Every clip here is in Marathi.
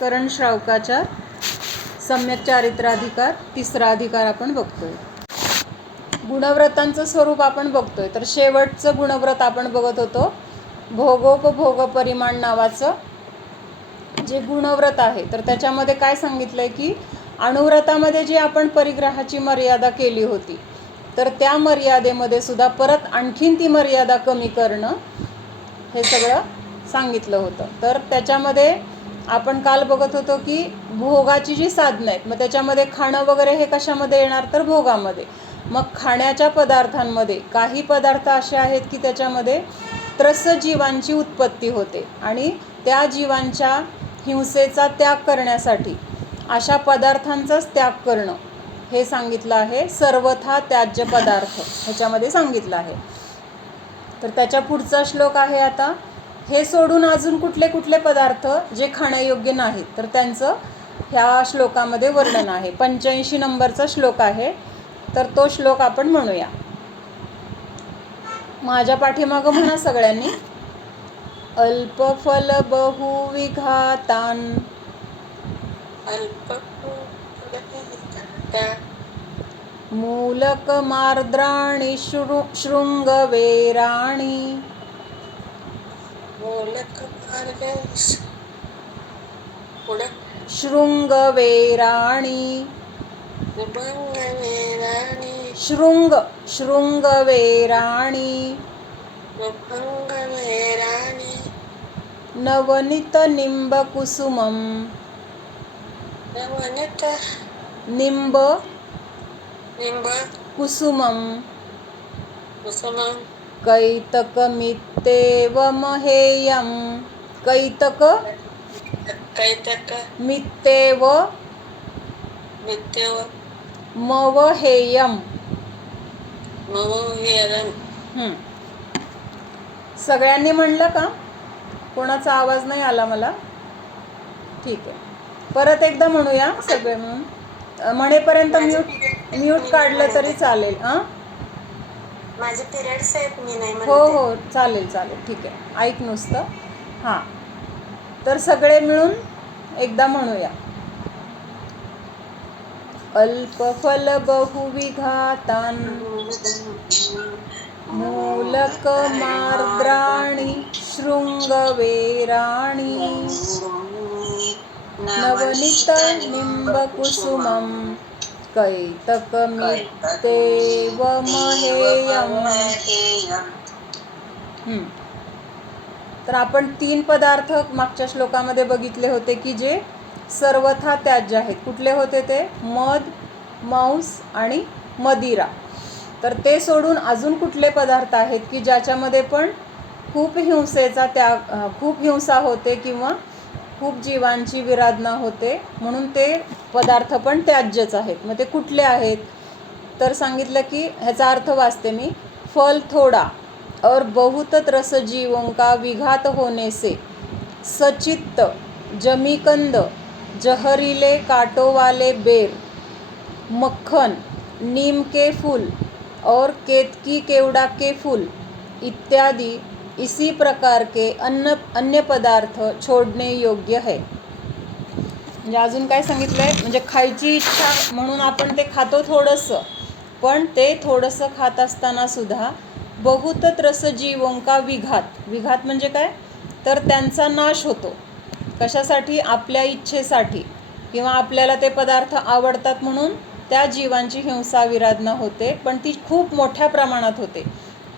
करण श्रावकाचार सम्यक चारित्राधिकार तिसरा अधिकार आपण बघतोय. गुणव्रतांचं स्वरूप आपण बघतोय. तर शेवटचं गुणव्रत आपण बघत होतो भोगोपभोग परिमाण नावाचं जे गुणव्रत आहे. तर त्याच्यामध्ये काय सांगितलंय की अणुव्रतामध्ये जी आपण परिग्रहाची मर्यादा केली होती तर त्या मर्यादेमध्ये सुद्धा परत आणखीन ती मर्यादा कमी करणं हे सगळं सांगितलं होतं. तर त्याच्यामध्ये आपण काल बघत होतो की भोगाची जी साधनं आहेत मग त्याच्यामध्ये खाणं वगैरे हे कशामध्ये येणार तर भोगामध्ये. मग खाण्याच्या पदार्थांमध्ये काही पदार्थ असे आहेत की त्याच्यामध्ये त्रस जीवांची उत्पत्ती होते आणि त्या जीवांच्या हिंसेचा त्याग करण्यासाठी अशा पदार्थांचाच त्याग करणं हे सांगितलं आहे. सर्वथा त्याज्य पदार्थ ह्याच्यामध्ये सांगितलं आहे. तर त्याच्या पुढचा श्लोक आहे आता हे सोडून अजून कुठले कुठले पदार्थ जे खाण्यायोग्य नाहीत तर त्यांचं ह्या श्लोकामध्ये वर्णन आहे. 85 नंबरचा श्लोक आहे. तर तो श्लोक आपण म्हणूया. माझ्या पाठीमागं म्हणा सगळ्यांनी. अल्पफल बहुविघातान मूलक मार्द्राणि शृंगवेराणि शृंगवेराणि शृंगवेराणि नवनीत निंबकुसुमं निंब कुसुमं कैतकमित्येव महेयं कैतकमित्येव मवहेयं. सगळ्यांनी म्हणलं का? कोणाचा आवाज नाही आला मला. ठीक आहे, परत एकदा म्हणूया सगळे म्हणून. म्हणेपर्यंत म्यूट काढलं तरी चालेल. माझे पिरियड्स आहेत मी नाही म्हणते. हो चालेल ठीक आहे, ऐक नुसतं. हां, तर सगळे मिळून एकदा म्हणूया. अल्पफल बहुविघातान मूलक मार्द्राणि शृंगवेराणि नवनीत निंबकुसुमं कैतकमित्येव महेयं. तर आपण 3 पदार्थ मागच्या श्लोकामध्ये बघितले होते की जे सर्वथा त्याज्य आहेत. कुठले होते ते? मध, मांस आणि मदिरा. तर ते सोडून अजून कुठले पदार्थ आहेत की ज्याच्यामध्ये पण खूप हिंसेचा त्याग, खूप हिंसा होते किंवा खूप जीवांची विराधना होते म्हणून ते पदार्थ पण त्याज्यच आहेत. मग ते कुठले आहेत? तर सांगितलं की ह्याचा अर्थ वाचते मी. फल थोड़ा और बहुत रस जीवों का विघात होने से सचित्त जमीकंद जहरीले कांटों वाले बेर मक्खन नीम के फूल और केतकी केवड़ा के फूल इत्यादि इसी प्रकार के अन्य पदार्थ छोड़ने योग्य है. म्हणजे अजून काय सांगितलंय? म्हणजे खायची इच्छा म्हणून आपण ते खातो थोडंसं, पण ते थोडंसं खात असताना सुद्धा बहुत त्रस जीवों का विघात म्हणजे काय तर त्यांचा नाश होतो. कशासाठी? आपल्या इच्छेसाठी किंवा आपल्याला ते पदार्थ आवडतात म्हणून त्या जीवांची हिंसा विराधना होते, पण ती खूप मोठ्या प्रमाणात होते.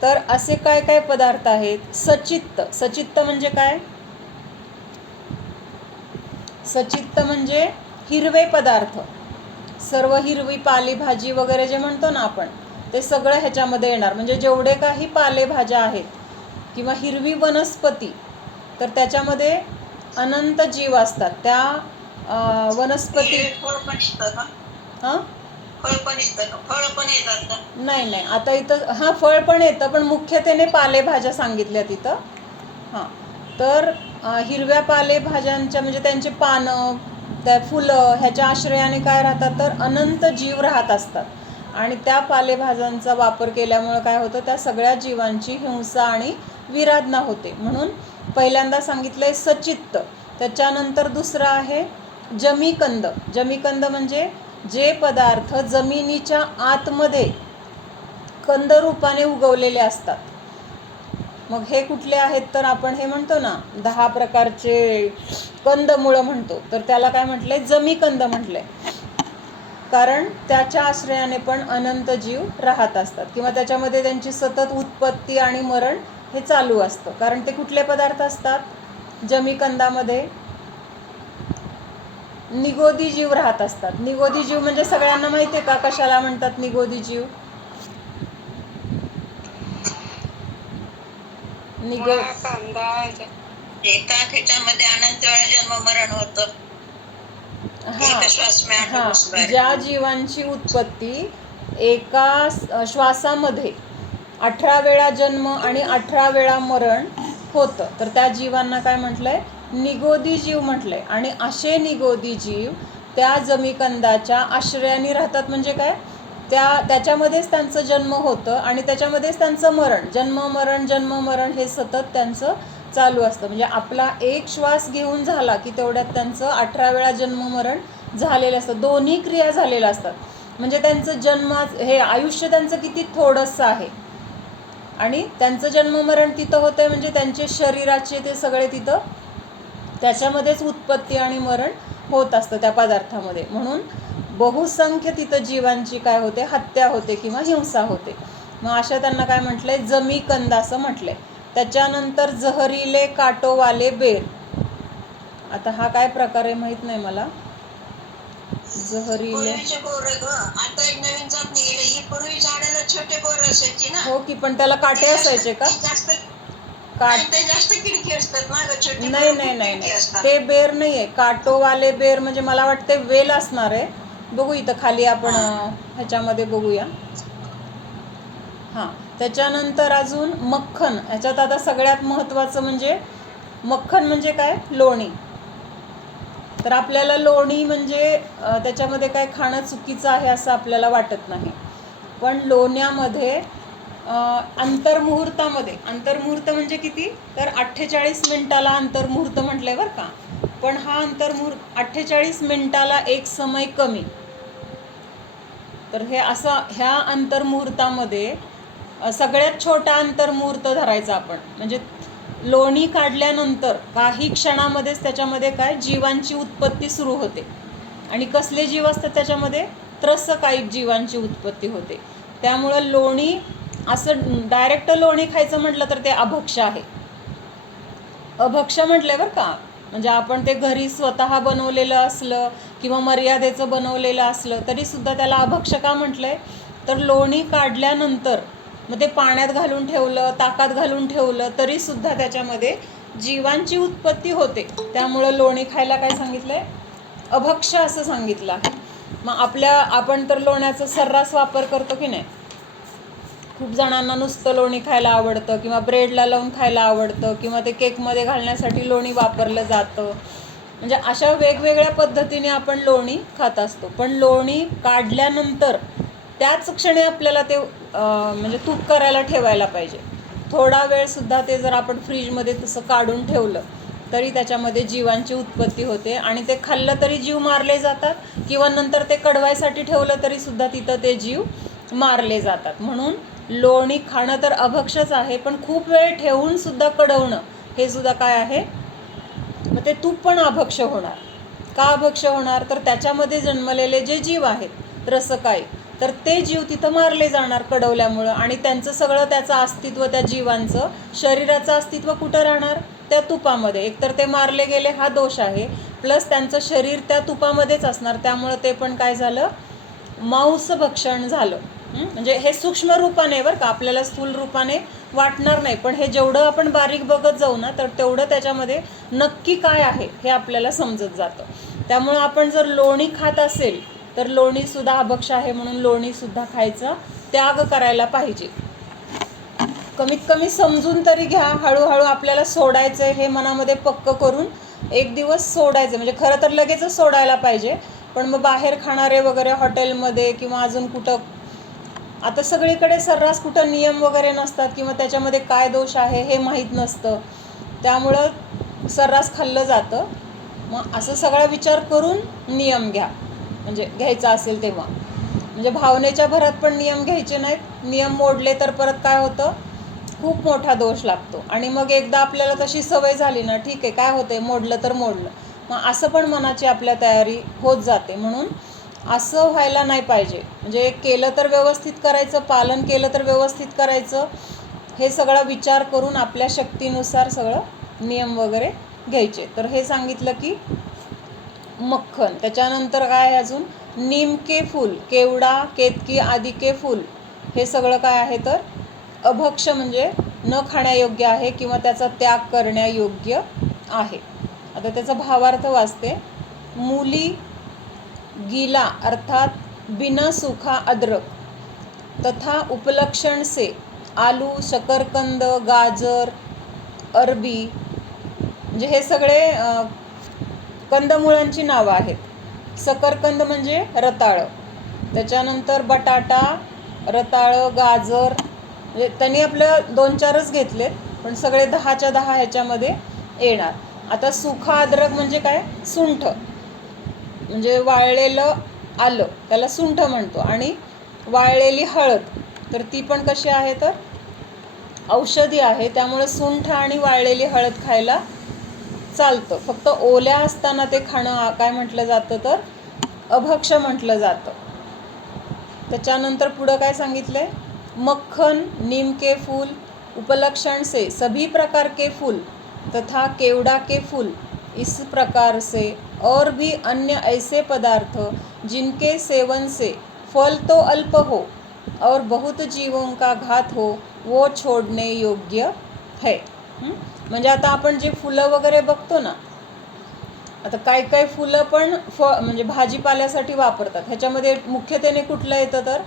तर असे काय काय पदार्थ आहेत? सचित्त म्हणजे काय? सचित्त म्हणजे हिरवे पदार्थ, सर्व हिरवी पालेभाजी वगैरे जे म्हणतो ना आपण ते सगळं ह्याच्यामध्ये येणार. म्हणजे जेवढे काही पालेभाज्या आहेत किंवा हिरवी वनस्पती तर त्याच्यामध्ये अनंत जीव असतात. त्या वनस्पती नाही आता इथं फळ पण येतं पण मुख्यत्वेने पालेभाज्या सांगितल्या तिथं. तर हिरव्या पालेभाज्यांच्या म्हणजे त्यांचे पानं, त्या फुलं ह्याच्या आश्रयाने काय राहतात तर अनंत जीव राहत असतात आणि त्या पालेभाज्यांचा वापर केल्यामुळे काय होतं त्या सगळ्या जीवांची हिंसा आणि विराधना होते. म्हणून पहिल्यांदा सांगितलंय सचित्त त्याच्यानंतर दुसरं आहे जमीकंद. जमीकंद म्हणजे जे पदार्थ जमिनीच्या आतमध्ये कंद रूपाने उगवलेले असतात. मग हे कुठले आहेत तर आपण हे म्हणतो ना 10 प्रकारचे कंदमुळं म्हणतो, तर त्याला काय म्हटलंय? जमीकंद म्हटलंय. कारण त्याच्या आश्रयाने पण अनंत जीव राहत असतात किंवा त्याच्यामध्ये त्यांची सतत उत्पत्ती आणि मरण हे चालू असतं. कारण ते कुठले पदार्थ असतात? जमीकंदामध्ये निगोदी जीव राहत असतात. निगोदी जीव म्हणजे सगळ्यांना माहिती आहे का कशाला म्हणतात निगोदी जीव? एका ह्याच्यामध्ये अनंत वेळा जन्म मरण होतं. ज्या जीवांची उत्पत्ती एका श्वासामध्ये 18 वेळा जन्म आणि 18 वेळा मरण होतं, तर त्या जीवांना काय म्हटलंय? निगोदी जीव म्हटलंय. आणि असे निगोदी जीव त्या जमीकंदाच्या आश्रयाने राहतात. म्हणजे काय? त्याच्यामध्येच त्यांचं जन्म होतं आणि त्याच्यामध्येच त्यांचं मरण, जन्म मरण हे सतत त्यांचं चालू असतं. म्हणजे आपला एक श्वास घेऊन झाला की तेवढ्यात त्यांचं 18 वेळा जन्म मरण झालेलं असतं. दोन्ही क्रिया झालेल्या असतात. म्हणजे त्यांचं हे आयुष्य त्यांचं किती थोडंसं आहे आणि त्यांचं जन्म मरण तिथं होतंय. म्हणजे त्यांचे शरीराचे ते सगळे तिथं त्याच्यामध्येच उत्पत्ती आणि मरण होत असतं त्या पदार्थामध्ये. म्हणून बहुसंख्य तिथं जीवांची काय होते? हत्या होते किंवा हिंसा होते. मग अशा त्यांना काय म्हटलंय? जमीकंद असं म्हटलंय. त्याच्यानंतर जहरीले काटोवाले बेर. आता हा काय प्रकार आहे माहित नाही मला. जहरीले आता एक नवीन जात निघाली. ही पूर्वी झाडाला छोटे बोर असायची ना. हो की, पण त्याला काटे असायचे का? जास्त किडकी असतात ना ग छोटे. नाही, ते बेर नाहीये. काटोवाले बेर म्हणजे मला वाटते वेल असणार आहे. बघू इथं खाली आपण ह्याच्यामध्ये बघूया. त्याच्यानंतर अजून मक्खन. ह्याच्यात आता सगळ्यात महत्त्वाचं म्हणजे मक्खन म्हणजे काय? लोणी. तर आपल्याला लोणी म्हणजे त्याच्यामध्ये काय खाणं चुकीचं आहे असं आपल्याला वाटत नाही. पण लोण्यामध्ये अंतर्मुहूर्त म्हणजे किती? तर 48 मिनिटाला अंतर्मुहूर्त म्हटलंय बरं का. पण हा अंतर्मुहूर्त 48 मिनिटाला एक समय कमी. तर हे असं ह्या अंतर्मुहूर्तामध्ये सगळ्यात छोटा अंतर्मुहूर्त धरायचा आपण. म्हणजे लोणी काढल्यानंतर काही क्षणामध्येच त्याच्यामध्ये काय जीवांची उत्पत्ती सुरू होते. आणि कसले जीव असतात त्याच्यामध्ये? त्रसकायिक जीवांची उत्पत्ती होते. त्यामुळं लोणी असं डायरेक्ट लोणी खायचं म्हटलं तर ते अभक्ष आहे. अभक्ष म्हटलंय बरं का. म्हणजे आपण ते घरी स्वतः बनवलेलं असलं किंवा मर्यादेचं बनवलेलं असलं तरी सुद्धा त्याला अभक्ष का म्हटलंय? तर लोणी काढल्यानंतर मग ते पाण्यात घालून ठेवलं, ताकात घालून ठेवलं तरी सुद्धा त्याच्यामध्ये जीवांची उत्पत्ती होते. त्यामुळं लोणी खायला काय सांगितलंय? अभक्ष असं सांगितलं आहे. मग आपण तर लोण्याचा सर्रास वापर करतो की नाही. खूप जणांना नुसतं लोणी खायला आवडतं किंवा ब्रेडला लावून खायला आवडतं किंवा ते केकमध्ये घालण्यासाठी लोणी वापरलं जातं. म्हणजे अशा वेगवेगळ्या पद्धतीने आपण लोणी खात असतो. पण लोणी काढल्यानंतर त्याच क्षणी आपल्याला ते म्हणजे तूप करायला ठेवायला पाहिजे. थोडा वेळसुद्धा ते जर आपण फ्रीजमध्ये तसं काढून ठेवलं तरी त्याच्यामध्ये जीवांची उत्पत्ती होते आणि ते खाल्लं तरी जीव मारले जातात किंवा नंतर ते कडवायसाठी ठेवलं तरी सुद्धा तिथं ते जीव मारले जातात. म्हणून लोणी खाणं तर अभक्षच आहे, पण खूप वेळ ठेवून सुद्धा कडवणं हे सुद्धा काय आहे? मग ते तूप पण अभक्ष होणार. का अभक्ष होणार? तर त्याच्यामध्ये जन्मलेले जे जीव आहेत रसकाई, तर ते जीव तिथं मारले जाणार कडवल्यामुळं. आणि त्याचं अस्तित्व, त्या जीवांचं शरीराचं अस्तित्व कुठं राहणार? त्या तुपामध्ये. एकतर ते मारले गेले हा दोष आहे, प्लस त्यांचं शरीर त्या तुपामध्येच असणार. त्यामुळं ते पण काय झालं? मांसभक्षण झालं. म्हणजे हे सूक्ष्म रूपाने बरं का, आपल्याला स्थूल रूपाने वाटणार नाही, पण हे जेवढं आपण बारीक बघत जाऊ ना तर तेवढं त्याच्यामध्ये नक्की काय आहे हे आपल्याला समजत जातं. त्यामुळं आपण जर लोणी खात असेल तर लोणीसुद्धा अभक्ष आहे, म्हणून लोणीसुद्धा खायचा त्याग करायला पाहिजे. कमीत कमी समजून तरी घ्या. हळूहळू आपल्याला सोडायचं आहे हे मनामध्ये पक्क करून एक दिवस सोडायचं. म्हणजे खरं तर लगेचच सोडायला पाहिजे, पण मग बाहेर खाणारे वगैरे हॉटेलमध्ये किंवा अजून कुठं, आता सगळीकडे सर्रास नियम वगैरे नसतात किंवा त्याच्यामध्ये काय दोष आहे हे माहीत नसतं. त्यामुळं सर्रास खाल्लं जातं. मग असं सगळा विचार करून नियम घ्या, म्हणजे घ्यायचा असेल तेव्हा. म्हणजे भावनेच्या भरात पण नियम घ्यायचे नाहीत. नियम मोडले तर परत काय होतं, खूप मोठा दोष लागतो. आणि मग एकदा आपल्याला तशी सवय झाली ना, ठीक आहे काय होते, मोडलं तर मोडलं, मग असं पण मनाची आपल्या तयारी होत जाते. म्हणून असं व्हायला नाही पाहिजे. म्हणजे केलं तर व्यवस्थित करायचं, पालन केलं तर व्यवस्थित करायचं, हे सगळा विचार करून आपल्या शक्तीनुसार सगळं नियम वगैरे घ्यायचे. तर हे सांगितलं की मक्खन. त्याच्यानंतर काय आहे अजून, नीमके फूल, केवडा, केतकी आदी के फूल, हे सगळं काय आहे तर अभक्ष म्हणजे न खाण्यायोग्य आहे किंवा त्याचा त्याग करण्यायोग्य आहे. आता त्याचा भावार्थ वाचते. मूली गीला अर्थात बिना सूखा अदरक तथा उपलक्षण से आलू, शकरकंद, गाजर, अरबी, म्हणजे हे सगळे कंदमुळांची नावं आहेत. शकरकंद म्हणजे रताळं, त्याच्यानंतर बटाटा, रताळं, गाजर, म्हणजे त्यांनी आपलं 2-4च घेतलेत, पण सगळे 10च्या 10 ह्याच्यामध्ये येणार. आता सुखा अद्रक म्हणजे काय, सुंठ, म्हणजे वाळलेलं आलं, त्याला सुंठ म्हणतो. आणि वाळलेली हळद, तर ती पण कशी आहे तर औषधी आहे, त्यामुळे सुंठ आणि वाळलेली हळद खायला चालतं. फक्त ओल्या असताना ते खाणं काय म्हटलं जातं तर अभक्ष म्हटलं जातं. त्याच्यानंतर पुढं काय सांगितलंय, मक्खन, नीम के फूल, उपलक्षण से सभी प्रकार के फूल तथा केवड़ा के फूल, इस प्रकार से और भी अन्य ऐसे पदार्थ जिनके सेवन से फल तो अल्प हो और बहुत जीवों का घात हो, वो छोड़ने योग्य है. म्हणजे आता आपण जे फुलं वगैरे बघतो ना, आता काय काय फुलं पण म्हणजे भाजीपाल्यासाठी वापरतात. ह्याच्यामध्ये मुख्यत्वेने कुठलं येतं तर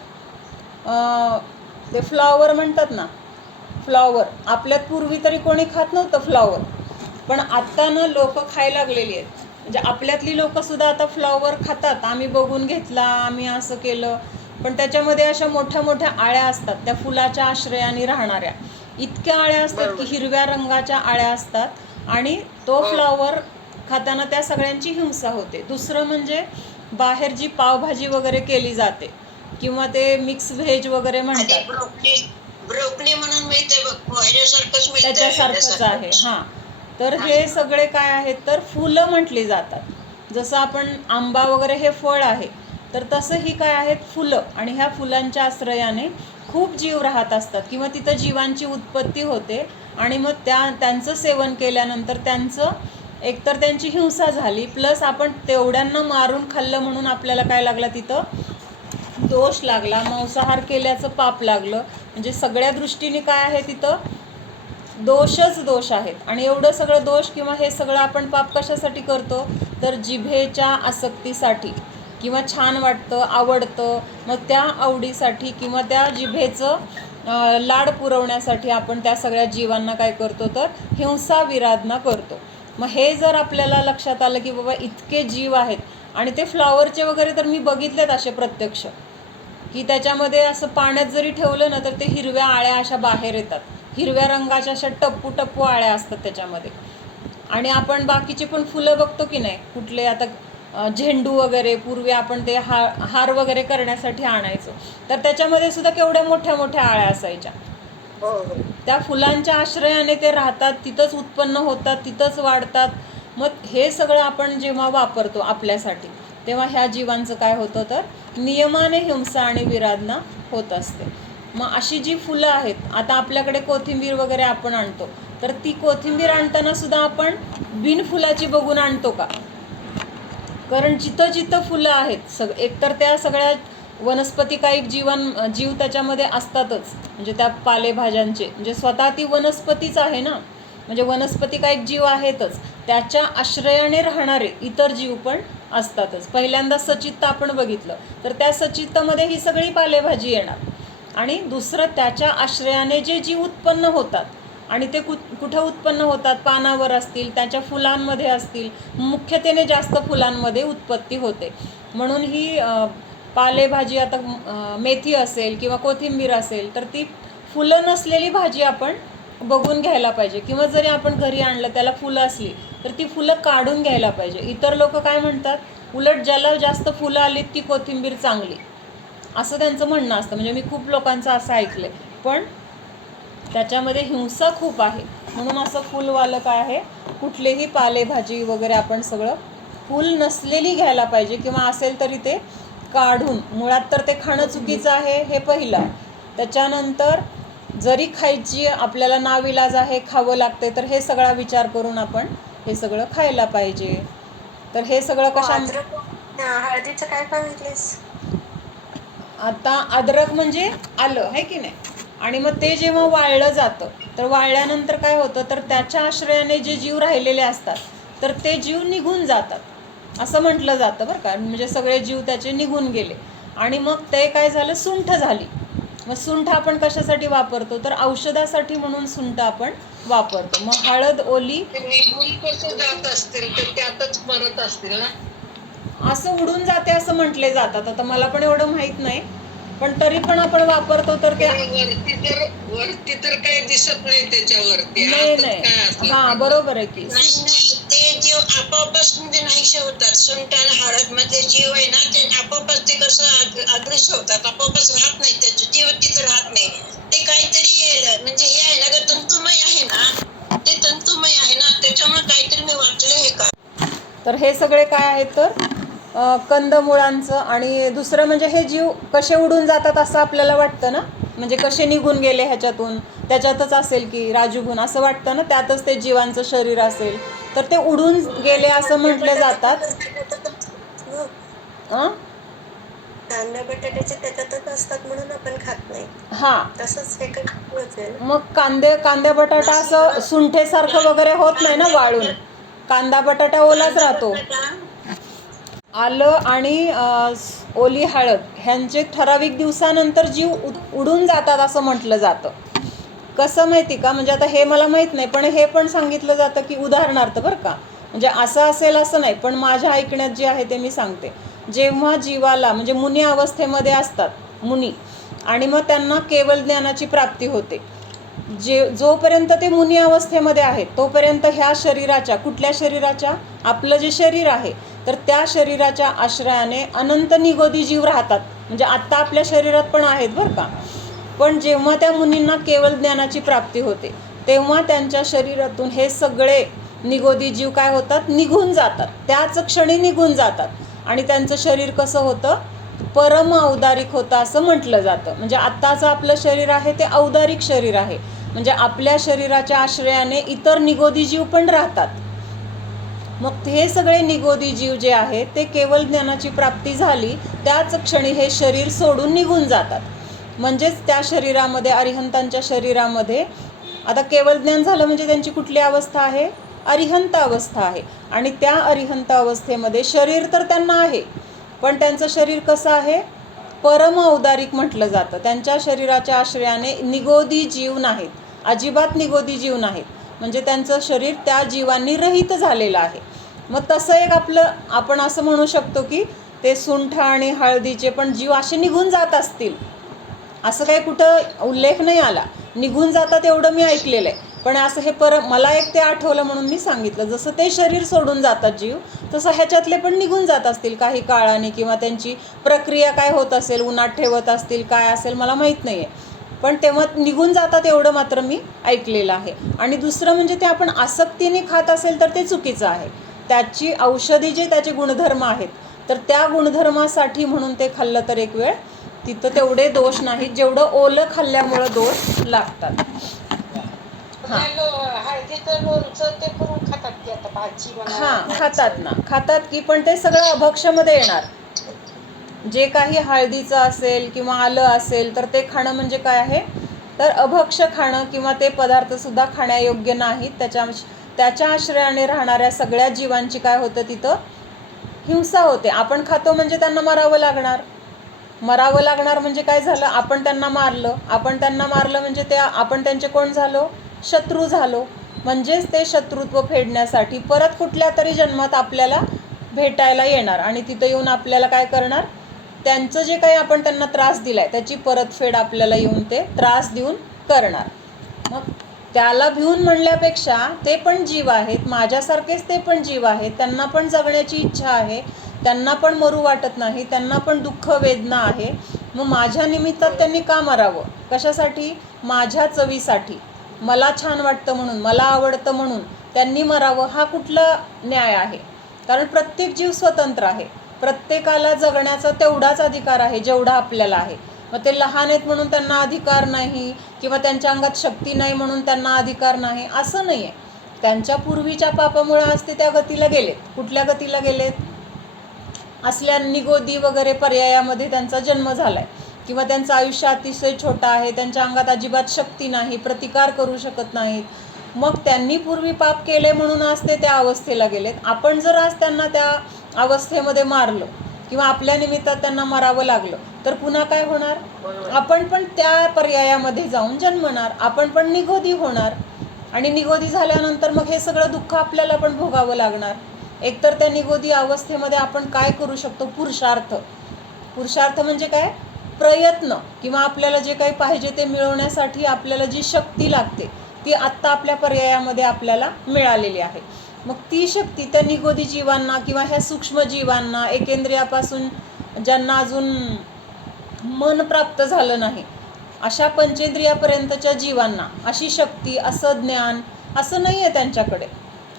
ते फ्लॉवर म्हणतात ना, फ्लॉवर. आपल्यात पूर्वी तरी कोणी खात नव्हतं फ्लॉवर, पण आत्ता ना लोक खायला लागलेली आहेत. म्हणजे आपल्यातली लोकंसुद्धा आता फ्लॉवर खातात. आम्ही बघून घेतला, आम्ही असं केलं, पण त्याच्यामध्ये अशा मोठ्या मोठ्या आळ्या असतात, त्या फुलाच्या आश्रयाने राहणाऱ्या. इतक्या आळ्या असतात की हिरव्या रंगाच्या आळ्या असतात, आणि तो फ्लॉवर खाताना त्या सगळ्यांची हिंसा होते. दुसरं म्हणजे बाहेर जी पावभाजी वगैरे केली जाते किंवा ते मिक्स व्हेज वगैरे म्हणतात, ब्रोकली म्हणून मिळते बघ, ह्याच्यासारखंच त्याच्यासारखंच आहे. हां, तर हे सगळे काय आहेत तर फुलं म्हटली जातात. जसं आपण आंबा वगैरे हे फळ आहे, तर तसं ही काय आहेत फुलं. आणि ह्या फुलांच्या आश्रयाने खूप जीव राहत असतात किंवा तिथं जीवांची उत्पत्ती होते. आणि मग त्यांचं सेवन केल्यानंतर एकतर त्यांची हिंसा झाली, प्लस आपण तेवढ्यांना मारून खाल्लं म्हणून आपल्याला काय लागला तिथं दोष लागला, मांसाहार केल्याचं पाप लागलं. म्हणजे सगळ्या दृष्टीने काय आहे तिथं दोषच दोष आहेत. आणि एवढं सगळं दोष किंवा हे सगळं आपण पाप कशासाठी करतो तर जिभेच्या आसक्तीसाठी, किंवा छान वाटतं, आवडतं, मग त्या आवडीसाठी किंवा त्या जिभेचं लाड पुरवण्यासाठी आपण त्या सगळ्या जीवांना काय करतो तर हिंसा विराधना करतो. मग हे जर आपल्याला लक्षात आलं की बाबा इतके जीव आहेत, आणि ते फ्लॉवरचे वगैरे तर मी बघितलेत असे प्रत्यक्ष, की त्याच्यामध्ये असं पाण्यात जरी ठेवलं ना तर ते हिरव्या आळ्या अशा बाहेर येतात, हिरव्या रंगाच्या अशा टप्पू टप्पू आळ्या असतात त्याच्यामध्ये. आणि आपण बाकीचे पण फुलं बघतो की नाही, कुठले आता झेंडू वगैरे पूर्वी आपण ते हार वगैरे करण्यासाठी आणायचो, तर त्याच्यामध्ये सुद्धा केवढ्या मोठ्या मोठ्या आळ्या असायच्या. त्या फुलांच्या आश्रयाने ते राहतात, तिथंच उत्पन्न होतात, तिथंच वाढतात. मग हे सगळं आपण जेव्हा वापरतो आपल्यासाठी, तेव्हा ह्या जीवांचं काय होतं तर नियमाने हिंसा आणि विराधना होत असते. मग अशी जी फुलं आहेत, आता आपल्याकडे कोथिंबीर वगैरे आपण आणतो, तर ती कोथिंबीर आणताना सुद्धा आपण बिनफुलाची बघून आणतो का? कारण जिथं जिथं फुलं आहेत एकतर त्या सगळ्या वनस्पती काही जीव त्याच्यामध्ये असतातच, म्हणजे त्या पालेभाज्यांचे, म्हणजे स्वतः ती वनस्पतीच आहे ना, म्हणजे वनस्पती काही जीव आहेतच, त्याच्या आश्रयाने राहणारे इतर जीव पण असतातच. पहिल्यांदा सचित्त आपण बघितलं, तर त्या सचित्तामध्ये ही सगळी पालेभाजी येणार. आणि दुसरं त्याच्या आश्रयाने जे जीव उत्पन्न होतात, आणि ते कुठं उत्पन्न होतात, पानावर असतील, त्याच्या फुलांमध्ये असतील, मुख्यत्वेने जास्त फुलांमध्ये उत्पत्ती होते. म्हणून ही पालेभाजी, आता मेथी असेल किंवा कोथिंबीर असेल, तर ती फुलं नसलेली भाजी आपण बघून घ्यायला पाहिजे. किंवा जरी आपण घरी आणलं त्याला फुलं असली तर ती फुलं काढून घ्यायला पाहिजे. इतर लोक काय म्हणतात, उलट ज्याला जास्त फुलं आलीत ती कोथिंबीर चांगली, असं त्यांचं म्हणणं असतं. म्हणजे मी खूप लोकांचं असं ऐकलं आहे. पण त्याच्यामध्ये हिंसा खूप आहे. म्हणून असं फुलवालं काय आहे, कुठलेही पालेभाजी वगैरे आपण सगळं फुल नसलेली घ्यायला पाहिजे, किंवा असेल तरी ते काढून. मुळात तर ते खाणं चुकीचं आहे, हे पहिलं. त्याच्यानंतर जरी खायची आपल्याला नाविलाज आहे, खावं लागते, तर हे सगळा विचार करून आपण हे सगळं खायला पाहिजे. तर हे सगळं कशा, अद्रक हळदीचं काय सांगितलेस? आता अद्रक म्हणजे आलं आहे की नाही, आणि मग ते जेव्हा वाळलं जातं, तर वाळल्यानंतर काय होतं, तर त्याच्या आश्रयाने जे जीव राहिलेले असतात, तर ते जीव निघून जातात असं म्हटलं जातं बरं का. म्हणजे सगळे जीव त्याचे निघून गेले, आणि मग ते काय झालं, सुंठ झाली. मग सुंठ आपण कशासाठी वापरतो, तर औषधासाठी म्हणून सुंठ आपण वापरतो. मग हळद ओली ते निघून कसं जात असतील, तर त्यातच मरत असतील ना. असं उडून जाते असं म्हटले जातात. आता मला पण एवढं माहीत नाही, पण तरी पण आपण वापरतो. तर ते वरती तर काही दिसत नाही त्याच्यावरती, नाही आतच काय नाही, असलं हां बरोबर आहे की. नाही, ते जीव आपोआपच म्हणजे नाहीसे होतात. सुंठ आणि हळद मध्ये जीव आहे ना, ते आपोआपच ते कसं अदृश्य होतात, आपोआपच राहत नाही, त्याचं जीव तिथं राहत नाही. ते काहीतरी म्हणजे हे आहे ना, तंतुमय आहे ना, ते तंतुमय आहे ना, त्याच्यामुळे काहीतरी मी वाचलं हे का. तर हे सगळे काय आहेत, तर कंदमुळांचं. आणि दुसरं म्हणजे हे जीव कसे उडून जातात असं आपल्याला वाटतं ना, म्हणजे कसे निघून गेले ह्याच्यातून, त्याच्यातच असेल की राजूगुण असं वाटतं ना, त्यातच ते जीवांचं शरीर असेल, तर ते उडून गेले असं म्हटले जातात. कांदा बटाट्याचे त्याच्यातच असतात म्हणून आपण खात नाही. हां, तसंच हे काही मग कांद्या बटाटा असं सुंठेसारखं वगैरे होत नाही ना वाळून. कांदा बटाटा ओलाच राहतो. आलं आणि ओली हळद ह्यांचे ठराविक दिवसानंतर जीव उडून जातात असं म्हटलं जातं. कसं माहिती का, म्हणजे आता हे मला माहीत नाही, पण हे पण सांगितलं जातं की, उदाहरणार्थ बरं का, म्हणजे असं असेल असं नाही, पण माझ्या ऐकण्यात जे आहे ते मी सांगते. जेव्हा जीवाला म्हणजे मुनी अवस्थेमध्ये असतात मुनी, आणि मग त्यांना केवळ ज्ञानाची प्राप्ती होते, जोपर्यंत ते मुनी अवस्थेमध्ये आहेत तोपर्यंत ह्या शरीराच्या, कुठल्या शरीराच्या, आपलं जे शरीर आहे, तर त्या शरीराच्या आश्रयाने अनंत निगोदी जीव राहतात. म्हणजे आत्ता आपल्या शरीरात पण आहेत बरं का. पण जेव्हा त्या मुनींना केवळ ज्ञानाची प्राप्ती होते, तेव्हा त्यांच्या शरीरातून हे सगळे निगोदी जीव काय होतात, निघून जातात. त्याच क्षणी निघून जातात, आणि त्यांचं शरीर कसं होतं, परम औदारिक होतं असं म्हटलं जातं. म्हणजे आत्ताचं आपलं शरीर आहे ते औदारिक शरीर आहे. म्हणजे आपल्या शरीराच्या आश्रयाने इतर निगोदी जीव पण राहतात. मग हे सगळे निगोदी जीव जे आहेत ते केवळ ज्ञानाची प्राप्ती झाली त्याच क्षणी हे शरीर सोडून निघून जातात. म्हणजेच त्या शरीरामध्ये, अरिहंतांच्या शरीरामध्ये, आता केवळ ज्ञान झालं म्हणजे त्यांची कुठली अवस्था आहे, अरिहंत अवस्था आहे. आणि त्या अरिहंत अवस्थेमध्ये शरीर तर त्यांना आहे, पण त्यांचं शरीर कसं आहे, परम औदारिक म्हटलं जातं. त्यांच्या शरीराच्या आश्रयाने निगोदी जीव नाहीत, अजिबात निगोदी जीव नाहीत. म्हणजे त्यांचं शरीर त्या जीवांनी रहित झालेलं आहे. मग तसं एक आपण असं म्हणू शकतो की ते सुंठ आणि हळदीचे पण जीव असे निघून जात असतील, असं काही कुठं उल्लेख नाही आला. निघून जातात एवढं मी ऐकलेलं आहे, पण असं हे मला एक ते आठवलं म्हणून मी सांगितलं. जसं ते शरीर सोडून जातात जीव, तसं ह्याच्यातले पण निघून जात असतील काही काळाने, किंवा त्यांची प्रक्रिया काय होत असेल, उन्हात ठेवत असतील, काय असेल मला माहीत नाही आहे, पण तेव्हा निघून जातात एवढं मात्र मी ऐकलेलं आहे. आणि दुसरं म्हणजे ते आपण आसक्तीने खात असेल तर ते चुकीचं आहे. त्याची औषधी जे त्याचे गुणधर्म आहेत, तर त्या गुणधर्मासाठी म्हणून ते खाल्लं तर एक वेळ तिथं तेवढे दोष नाहीत जेवढं ओलं खाल्ल्यामुळं दोष लागतात. हळदीचं लोणचं ते करून खातात की, आता भाजी हां खातात ना, खातात की, पण ते सगळं अभक्ष्यामध्ये येणार. जे काही हळदीचं असेल किंवा आलं असेल तर ते खाणं म्हणजे काय आहे, तर अभक्ष्य खाणं, किंवा ते पदार्थसुद्धा खाण्यायोग्य नाहीत. त्याच्या आश्रयाने राहणाऱ्या सगळ्या जीवांची काय होतं, तिथं हिंसा होते. आपण खातो म्हणजे त्यांना मरावं लागणार. मरावं लागणार म्हणजे काय झालं, आपण त्यांना मारलं म्हणजे आपण त्यांचे कोण झालो, शत्रू झालो. म्हणजेच ते शत्रुत्व फेडण्यासाठी परत कुठल्या तरी जन्मात आपल्याला भेटायला येणार, आणि तिथं येऊन आपल्याला काय करणार, त्यांचं जे काही आपण त्यांना त्रास दिलाय त्याची परतफेड आपल्याला येऊन ते त्रास देऊन करणार. मग त्याला भिवून म्हणल्यापेक्षा ते पण जीव आहेत, माझ्यासारखेच ते पण जीव आहेत, त्यांना पण जगण्याची इच्छा आहे, त्यांना पण मरू वाटत नाही, त्यांना पण दुःख वेदना आहे. मग माझ्या निमित्तात त्यांनी का मरावं? कशासाठी? माझ्या चवीसाठी, मला छान वाटतं म्हणून, मला आवडतं म्हणून त्यांनी मरावं. हा कुठला न्याय आहे? कारण प्रत्येक जीव स्वतंत्र आहे, प्रत्येकाला जगण्याचा तेवढाच अधिकार आहे जेवढा आपल्याला आहे. मग ते लहान आहेत म्हणून त्यांना अधिकार नाही, किंवा त्यांच्या अंगात शक्ती नाही म्हणून त्यांना अधिकार नाही, असं नाही आहे. त्यांच्या पूर्वीच्या पापामुळे आज ते त्या गतीला गेलेत. कुठल्या गतीला गेलेत? असल्या निगोदी वगैरे पर्यायामध्ये त्यांचा जन्म झाला आहे, किंवा त्यांचं आयुष्य अतिशय छोटं आहे, त्यांच्या अंगात अजिबात शक्ती नाही, प्रतिकार करू शकत नाहीत. मग त्यांनी पूर्वी पाप केले म्हणून आज ते त्या अवस्थेला गेलेत. आपण जर आज त्यांना त्या अवस्थेमध्ये मारलं किंवा आपल्या निमित्तात त्यांना मरावं लागलं तर पुन्हा काय होणार? आपण पण त्या पर्यायामध्ये जाऊन जन्मणार, आपण पण निगोदी होणार, आणि निगोदी झाल्यानंतर मग हे सगळं दुःख आपल्याला पण भोगावं लागणार. एकतर त्या निगोदी अवस्थेमध्ये आपण काय करू शकतो? पुरुषार्थ. पुरुषार्थ म्हणजे काय? प्रयत्न, किंवा आपल्याला जे काही पाहिजे ते मिळवण्यासाठी आपल्याला जी शक्ती लागते ती आत्ता आपल्या पर्यायामध्ये आपल्याला मिळालेली आहे. मग ती शक्ती त्या निगोदी जीवांना किंवा ह्या सूक्ष्म जीवांना, एकेंद्रियापासून ज्यांना अजून मन प्राप्त झालं नाही, अशा पंचेंद्रियापर्यंतच्या जीवांना अशी शक्ती, असं ज्ञान असं नाही आहे त्यांच्याकडे.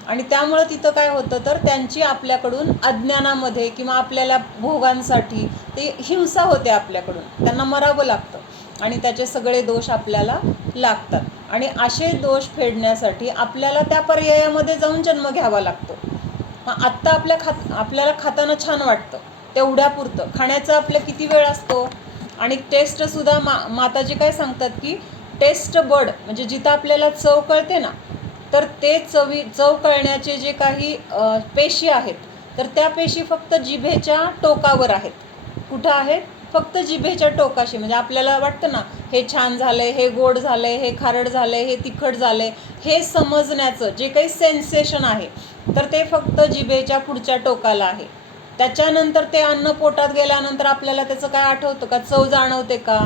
आणि त्यामुळं तिथं काय होतं तर त्यांची आपल्याकडून अज्ञानामध्ये किंवा आपल्याला भोगांसाठी ते हिंसा होते आपल्याकडून, त्यांना मरावं लागतं आणि त्याचे सगळे दोष आपल्याला लागतात. आणि असे दोष फेडण्यासाठी आपल्याला त्या पर्यायामध्ये जाऊन जन्म घ्यावा लागतो. मग आत्ता आपल्याला खाताना छान वाटतं, तेवढ्यापुरतं खाण्याचा आपल्या किती वेळ असतो. आणि टेस्टसुद्धा माताजी काय सांगतात की टेस्ट बड, म्हणजे जिथं आपल्याला चव कळते ना, तर ते चव कळण्याचे जे काही पेशी आहेत तर त्या पेशी फक्त जिभेच्या टोकावर आहेत. कुठं आहेत? फक्त जिभेच्या टोकाशी. म्हणजे आपल्याला वाटतं ना हे छान झालंय, हे गोड झालंय, हे खारट झालंय, हे तिखट झालंय, हे समजण्याचं जे काही सेन्सेशन आहे तर ते फक्त जिभेच्या पुढच्या टोकाला आहे. त्याच्यानंतर ते अन्न पोटात गेल्यानंतर आपल्याला त्याचं काय आठवतं का? चव जाणवते का?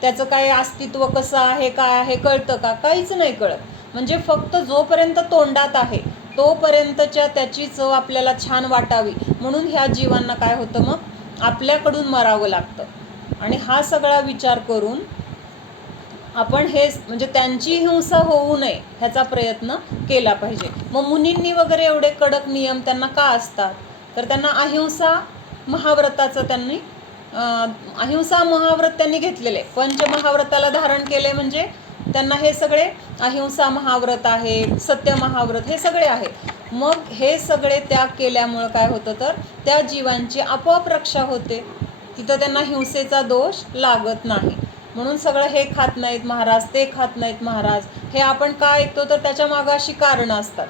त्याचं काय अस्तित्व कसं आहे, काय आहे, कळतं का? काहीच नाही कळत. म्हणजे फक्त जोपर्यंत तोंडात आहे तोपर्यंतच्या त्याची चव आपल्याला छान वाटावी म्हणून ह्या जीवांना काय होतं? मग आपल्याकडून मरावं लागतं. आणि हा सगळा विचार करून आपण हे म्हणजे त्यांची हिंसा होऊ नये ह्याचा प्रयत्न केला पाहिजे. मग मुनींनी वगैरे एवढे कडक नियम त्यांना का असतात? तर त्यांना अहिंसा महाव्रताचं अहिंसा महाव्रत त्यांनी घेतलेले, पंचमहाव्रताला धारण केले. म्हणजे त्यांना हे सगळे अहिंसा महाव्रत आहे, सत्य महाव्रत, हे सगळे आहे. मग हे सगळे त्याग केल्यामुळं काय होतं तर त्या जीवांची आपोआप रक्षा होते, तिथं त्यांना हिंसेचा दोष लागत नाही. म्हणून सगळं हे खात नाहीत महाराज, ते खात नाहीत महाराज, हे आपण का ऐकतो तर त्याच्या मागं अशी कारणं असतात,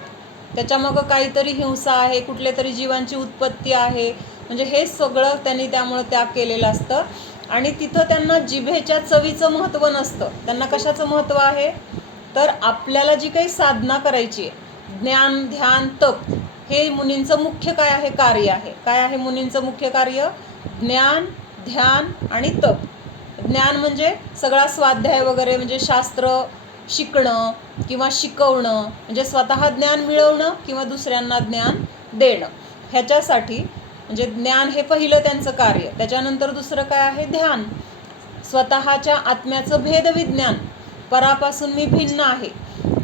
त्याच्या मागं काहीतरी हिंसा आहे, कुठले तरी जीवांची उत्पत्ती आहे. म्हणजे हे सगळं त्यांनी त्यामुळं त्याग केलेलं असतं. आणि तिथं त्यांना जिभेच्या चवीचं महत्त्व नसतं. त्यांना कशाचं महत्त्व आहे तर आपल्याला जी काही साधना करायची आहे, ज्ञान, ध्यान, तप, हे मुनींचं मुख्य काय आहे? कार्य आहे. काय आहे मुनींचं मुख्य कार्य? ज्ञान, ध्यान आणि तप. ज्ञान म्हणजे सगळा स्वाध्याय वगैरे, म्हणजे शास्त्र शिकणं किंवा शिकवणं, म्हणजे स्वतः ज्ञान मिळवणं किंवा दुसऱ्यांना ज्ञान देणं. ह्याच्यासाठी म्हणजे ज्ञान हे पहिलं त्यांचं कार्य. त्याच्यानंतर दुसरं काय आहे? ध्यान. स्वतःच्या आत्म्याचं भेदविज्ञान, परापासून मी भिन्न आहे,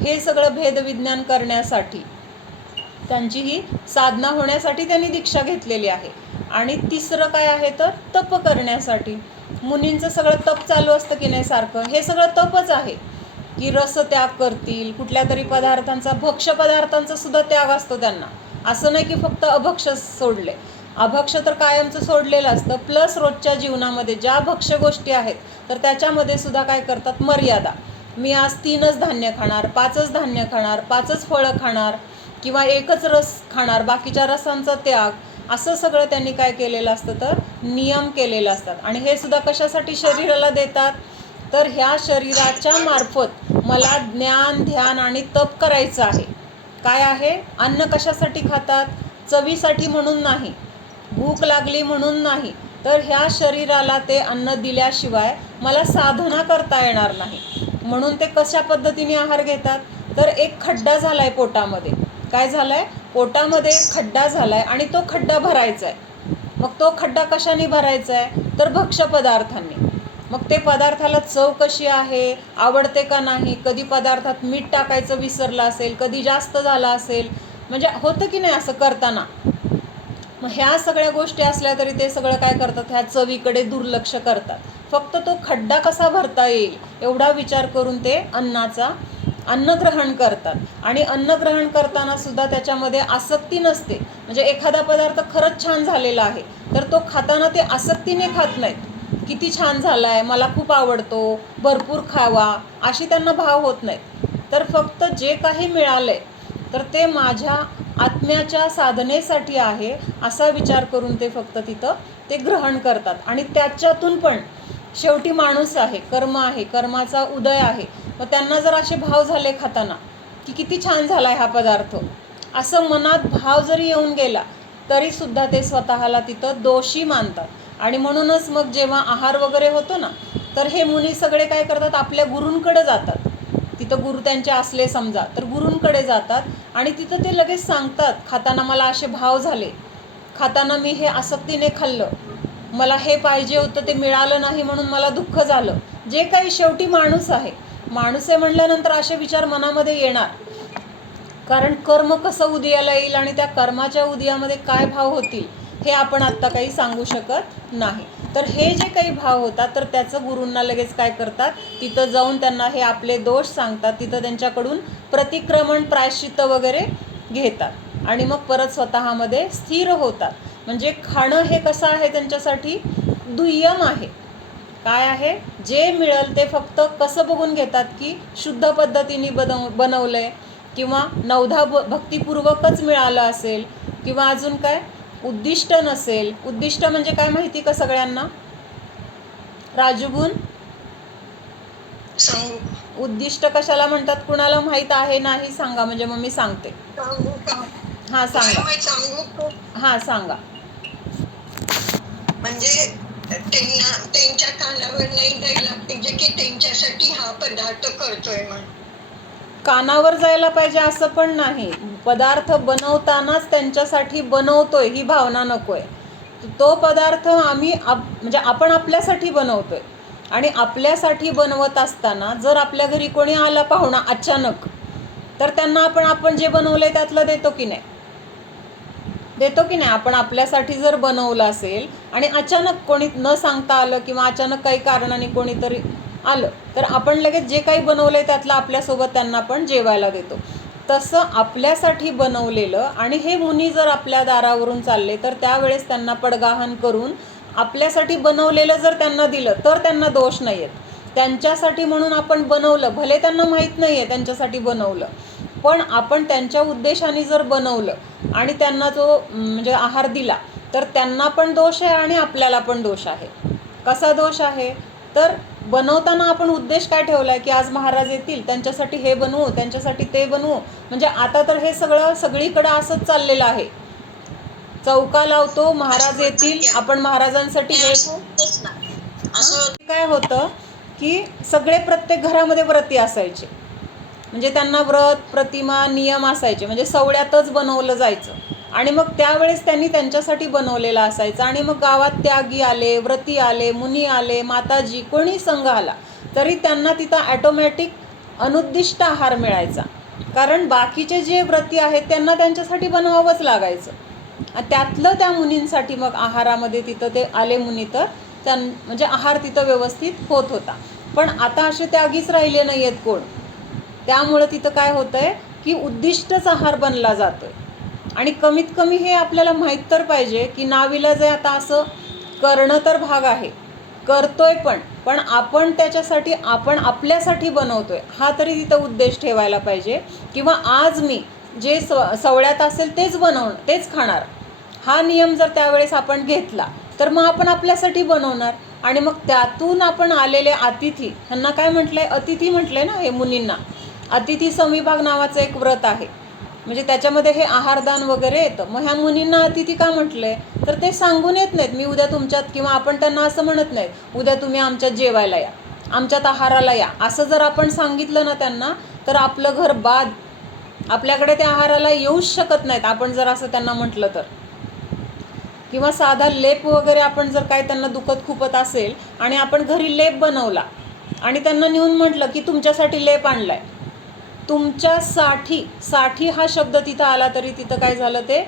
हे सगळं भेदविज्ञान करण्यासाठी त्यांची ही साधना होण्यासाठी त्यांनी दीक्षा घेतलेली आहे. आणि तिसरं काय आहे तर तप करण्यासाठी. मुनींचं सगळं तप चालू असतं की नाही सारखं, हे सगळं तपच आहे. की रस त्याग करतील, कुठल्या तरी पदार्थांचा, भक्ष्य पदार्थांचा सुद्धा त्याग असतो त्यांना. असं नाही की फक्त अभक्ष्य सोडले, अभक्ष्य तर कायमचं सोडलेलं असतं. प्लस रोजच्या जीवनामध्ये ज्या भक्ष्य गोष्टी आहेत तर त्याच्यामध्ये सुद्धा काय करतात? मर्यादा. मी आज 3च धान्य खाणार, 5च धान्य खाणार, 5च फळं खाणार, किंवा एकच रस खाणार, बाकीच्या रसांचा त्याग, असं सगळं त्यांनी काय केलेलं असतं तर नियम केलेलं असतात. आणि हे सुद्धा कशासाठी शरीराला देतात तर ह्या शरीराच्या मार्फत मला ज्ञान, ध्यान आणि तप करायचं आहे. काय आहे? अन्न कशासाठी खातात? चवीसाठी म्हणून नाही, भूक लागली म्हणून नाही, तर ह्या शरीराला ते अन्न दिल्याशिवाय मला साधना करता येणार नाही. म्हणून ते कशा पद्धतीने आहार घेतात, तर एक खड्डा झालाय पोटामध्ये. काय झालाय? पोटामध्ये एक खड्डा झालाय आणि तो खड्डा भरायचा आहे. मग तो खड्डा कशाने भरायचा आहे, तर भक्ष्य पदार्थांनी. मग ते पदार्थाला चव कशी आहे, आवडते का नाही, कधी पदार्थात मीठ टाकायचं विसरलं असेल, कधी जास्त झालं असेल, म्हणजे होतं की नाही असं करताना. मग ह्या सगळ्या गोष्टी असल्या तरी ते सगळं काय करतात, ह्या चवीकडे दुर्लक्ष करतात. फक्त तो खड्डा कसा भरता येईल एवढा विचार करून ते अन्न ग्रहण करतात. आणि अन्न ग्रहण करताना सुद्धा त्याच्यामध्ये आसक्ती नसते. म्हणजे एखादा पदार्थ खरंच छान झालेला आहे तर तो खाताना ते आसक्तीने खात नाहीत. किती छान झाला आहे, मला खूप आवडतो, भरपूर खावा, अशी त्यांना भाव होत नाहीत. तर फक्त जे काही मिळालंय तर ते माझ्या आत्म्याच्या साधनेसाठी आहे असा विचार करून ते फक्त तिथं ते ग्रहण करतात. आणि त्याच्यातून पण शेवटी माणूस आहे, कर्म आहे, कर्माचा उदय आहे. मग त्यांना जर असे भाव झाले खाताना की किती छान झाला आहे हा पदार्थ, असं मनात भाव जरी येऊन गेला तरीसुद्धा ते स्वतःला तिथं दोषी मानतात. आणि म्हणूनच मग जेव्हा आहार वगैरे होतो ना, तर हे मुनी सगळे काय करतात, आपल्या गुरूंकडे जातात. तिथं गुरु त्यांचे असले समजा तर गुरूंकडे जातात आणि तिथं ते लगेच सांगतात, खाताना मला असे भाव झाले, खाताना मी हे आसक्तीने खाल्लं, मला हे पाहिजे होतं ते मिळालं नाही म्हणून मला दुःख झालं. जे काही शेवटी माणूस आहे म्हटल्यानंतर असे विचार मनामध्ये येणार. कारण कर्म कसं उदयाला येईल आणि त्या कर्माच्या उदयामध्ये काय भाव होतील हे आपण आत्ता काही सांगू शकत नाही. तर हे जे काही भाव होतात तर त्याचं गुरूंना लगेच काय करतात, तिथं जाऊन त्यांना हे आपले दोष सांगतात. तिथं त्यांच्याकडून प्रतिक्रमण प्रायश्चित्त वगैरे घेतात आणि मग परत स्वतःमध्ये स्थिर होतात. म्हणजे खाणं हे कसं आहे त्यांच्यासाठी दुय्यम आहे. काय आहे, जे मिळेल ते फक्त कसं बघून घेतात की शुद्ध पद्धतीने बनवलं आहे किंवा नवधा भक्तिपूर्वकच मिळालं असेल किंवा अजून काय उद्दिष्ट नसेल. उद्दिष्ट म्हणजे काय माहिती का सगळ्यांना? राजूगुण उद्दिष्ट कशाला म्हणतात, कुणाला माहीत आहे नाही सांगा, म्हणजे मग मी सांगते. हां सांगा. हां सांगा. म्हणजे त्यांच्या कानावर नाही जायला पाहिजे की त्यांच्यासाठी हा पदार्थ करतोय म्हणून. कानावर जायला पाहिजे असं पण नाही. पदार्थ बनवतानाच त्यांच्यासाठी बनवतोय ही भावना नकोय. तो पदार्थ म्हणजे आपण आपल्यासाठी बनवतोय आणि आपल्यासाठी बनवत असताना जर आपल्या घरी कोणी आला पाहुणा अचानक, तर त्यांना आपण जे बनवलंय त्यातलं देतो की नाही? आपण आपल्यासाठी जर बनवलं असेल आणि अचानक कोणी न सांगता आलं किंवा अचानक काही कारणाने कोणीतरी आलं तर आपण लगेच जे काही बनवलंय त्यातलं आपल्यासोबत त्यांना पण जेवायला देतो. तसं आपल्यासाठी बनवलेलं आणि हे मुनी जर आपल्या दारावरून चालले तर त्यावेळेस त्यांना पडगाहन करून आपल्यासाठी बनवलेलं जर त्यांना दिलं तर त्यांना दोष नाही आहेत. त्यांच्यासाठी म्हणून आपण बनवलं, भले त्यांना माहीत नाही आहे त्यांच्यासाठी बनवलं, पण आपण त्यांच्या उद्देशाने जर बनवलं आणि त्यांना जो म्हणजे आहार दिला तर त्यांना पण दोष आहे आणि आपल्याला पण दोष आहे. कसा दोष आहे, तर बनवताना आपण उद्देश काय ठेवला आहे की आज महाराज येतील त्यांच्यासाठी हे बनवू, त्यांच्यासाठी ते बनवू. म्हणजे आता तर हे सगळीकडं असंच चाललेलं आहे. चौका लावतो, महाराज येतील, आपण महाराजांसाठी हे. असं काय होतं की सगळे प्रत्येक घरामध्ये व्रती असायचे, म्हणजे त्यांना व्रत प्रतिमा नियम असायचे, म्हणजे सवळ्यातच बनवलं जायचं आणि मग त्यावेळेस त्यांनी त्यांच्यासाठी बनवलेलं असायचं. आणि मग गावात त्यागी आले, व्रती आले, मुनी आले, माताजी कोणी संघ आला तरी त्यांना तिथं ॲटोमॅटिक अनुद्दिष्ट आहार मिळायचा. कारण बाकीचे जे व्रती आहेत त्यांना त्यांच्यासाठी बनवावंच लागायचं. त्यातलं त्या मुनींसाठी मग आहारामध्ये तिथं ते आले मुनी तर म्हणजे आहार तिथं व्यवस्थित होत होता. पण आता असे त्यागीच राहिले नाही आहेत कोण. त्यामुळं तिथं काय होतं आहे की उद्दिष्टच आहार बनला जातो आहे. आणि कमीत कमी हे आपल्याला माहीत तर पाहिजे की नाविलाज आहे आता असं करणं तर भाग आहे, करतोय पण आपण त्याच्यासाठी आपण आपल्यासाठी बनवतोय हा तरी तिथं उद्देश ठेवायला पाहिजे. किंवा आज मी जे सवळ्यात असेल तेच खाणार, हा नियम जर त्यावेळेस आपण घेतला तर मग आपण आपल्यासाठी बनवणार. आणि मग त्यातून आपण आलेले अतिथी, ह्यांना काय म्हटलं आहे, अतिथी म्हटलं आहे ना हे मुनींना. अतिथी समिभाग नावाचं एक व्रत आहे, म्हणजे त्याच्यामध्ये हे आहारदान वगैरे येतं. मग ह्या मुनींना अतिथी का म्हटलं आहे, तर ते सांगून येत नाहीत मी उद्या तुमच्यात, किंवा आपण त्यांना असं म्हणत नाहीत उद्या तुम्ही आमच्यात जेवायला या, आमच्यात आहाराला या, असं जर आपण सांगितलं ना त्यांना, तर आपलं घर बाद. आपल्याकडे त्या आहाराला येऊच शकत नाहीत आपण जर असं त्यांना म्हटलं तर. किंवा साधा लेप वगैरे आपण जर काय त्यांना दुखत खुपत असेल आणि आपण घरी लेप बनवला आणि त्यांना नेऊन म्हटलं की तुमच्यासाठी लेप आणलाय, तुमच्यासाठी, साठी हा शब्द तिथं आला तरी तिथं काय झालं, ते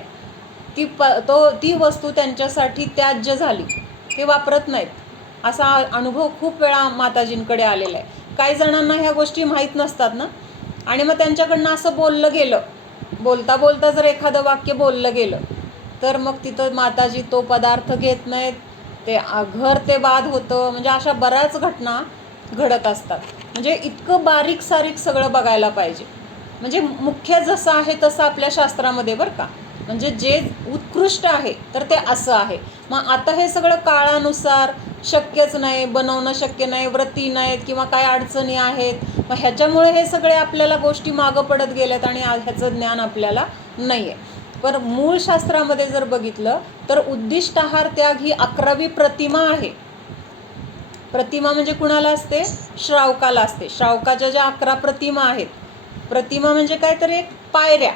ती वस्तू त्यांच्यासाठी त्याज्य झाली, ते वापरत नाहीत. असा अनुभव खूप वेळा माताजींकडे आलेला आहे. काही जणांना ह्या गोष्टी माहीत नसतात ना, आणि मग त्यांच्याकडनं असं बोललं गेलं, बोलता बोलता जर एखादं वाक्य बोललं गेलं तर मग तिथं माताजी तो पदार्थ घेत नाहीत, ते घर ते बाद होतं. म्हणजे अशा बऱ्याच घटना घडत असतात. म्हणजे इतकं बारीक सारीक सगळं बघायला पाहिजे. म्हणजे मुख्य जसं आहे तसं आपल्या शास्त्रामध्ये बरं का, म्हणजे जे उत्कृष्ट आहे तर ते असं आहे. मग आता हे सगळं काळानुसार शक्यच नाही, बनवणं शक्य नाही, व्रती नाहीत किंवा काय अडचणी आहेत, मग ह्याच्यामुळे हे सगळे आपल्याला गोष्टी मागं पडत गेल्यात आणि ह्याचं ज्ञान आपल्याला नाही आहे. पण मूळ शास्त्रामध्ये जर बघितलं तर उद्दिष्ट आहार त्याग ही 11वी प्रतिमा आहे. प्रतिमा म्हणजे कुणाला असते? श्रावकाला असते. श्रावकाच्या ज्या 11 प्रतिमा आहेत, प्रतिमा म्हणजे काय तर एक पायऱ्या,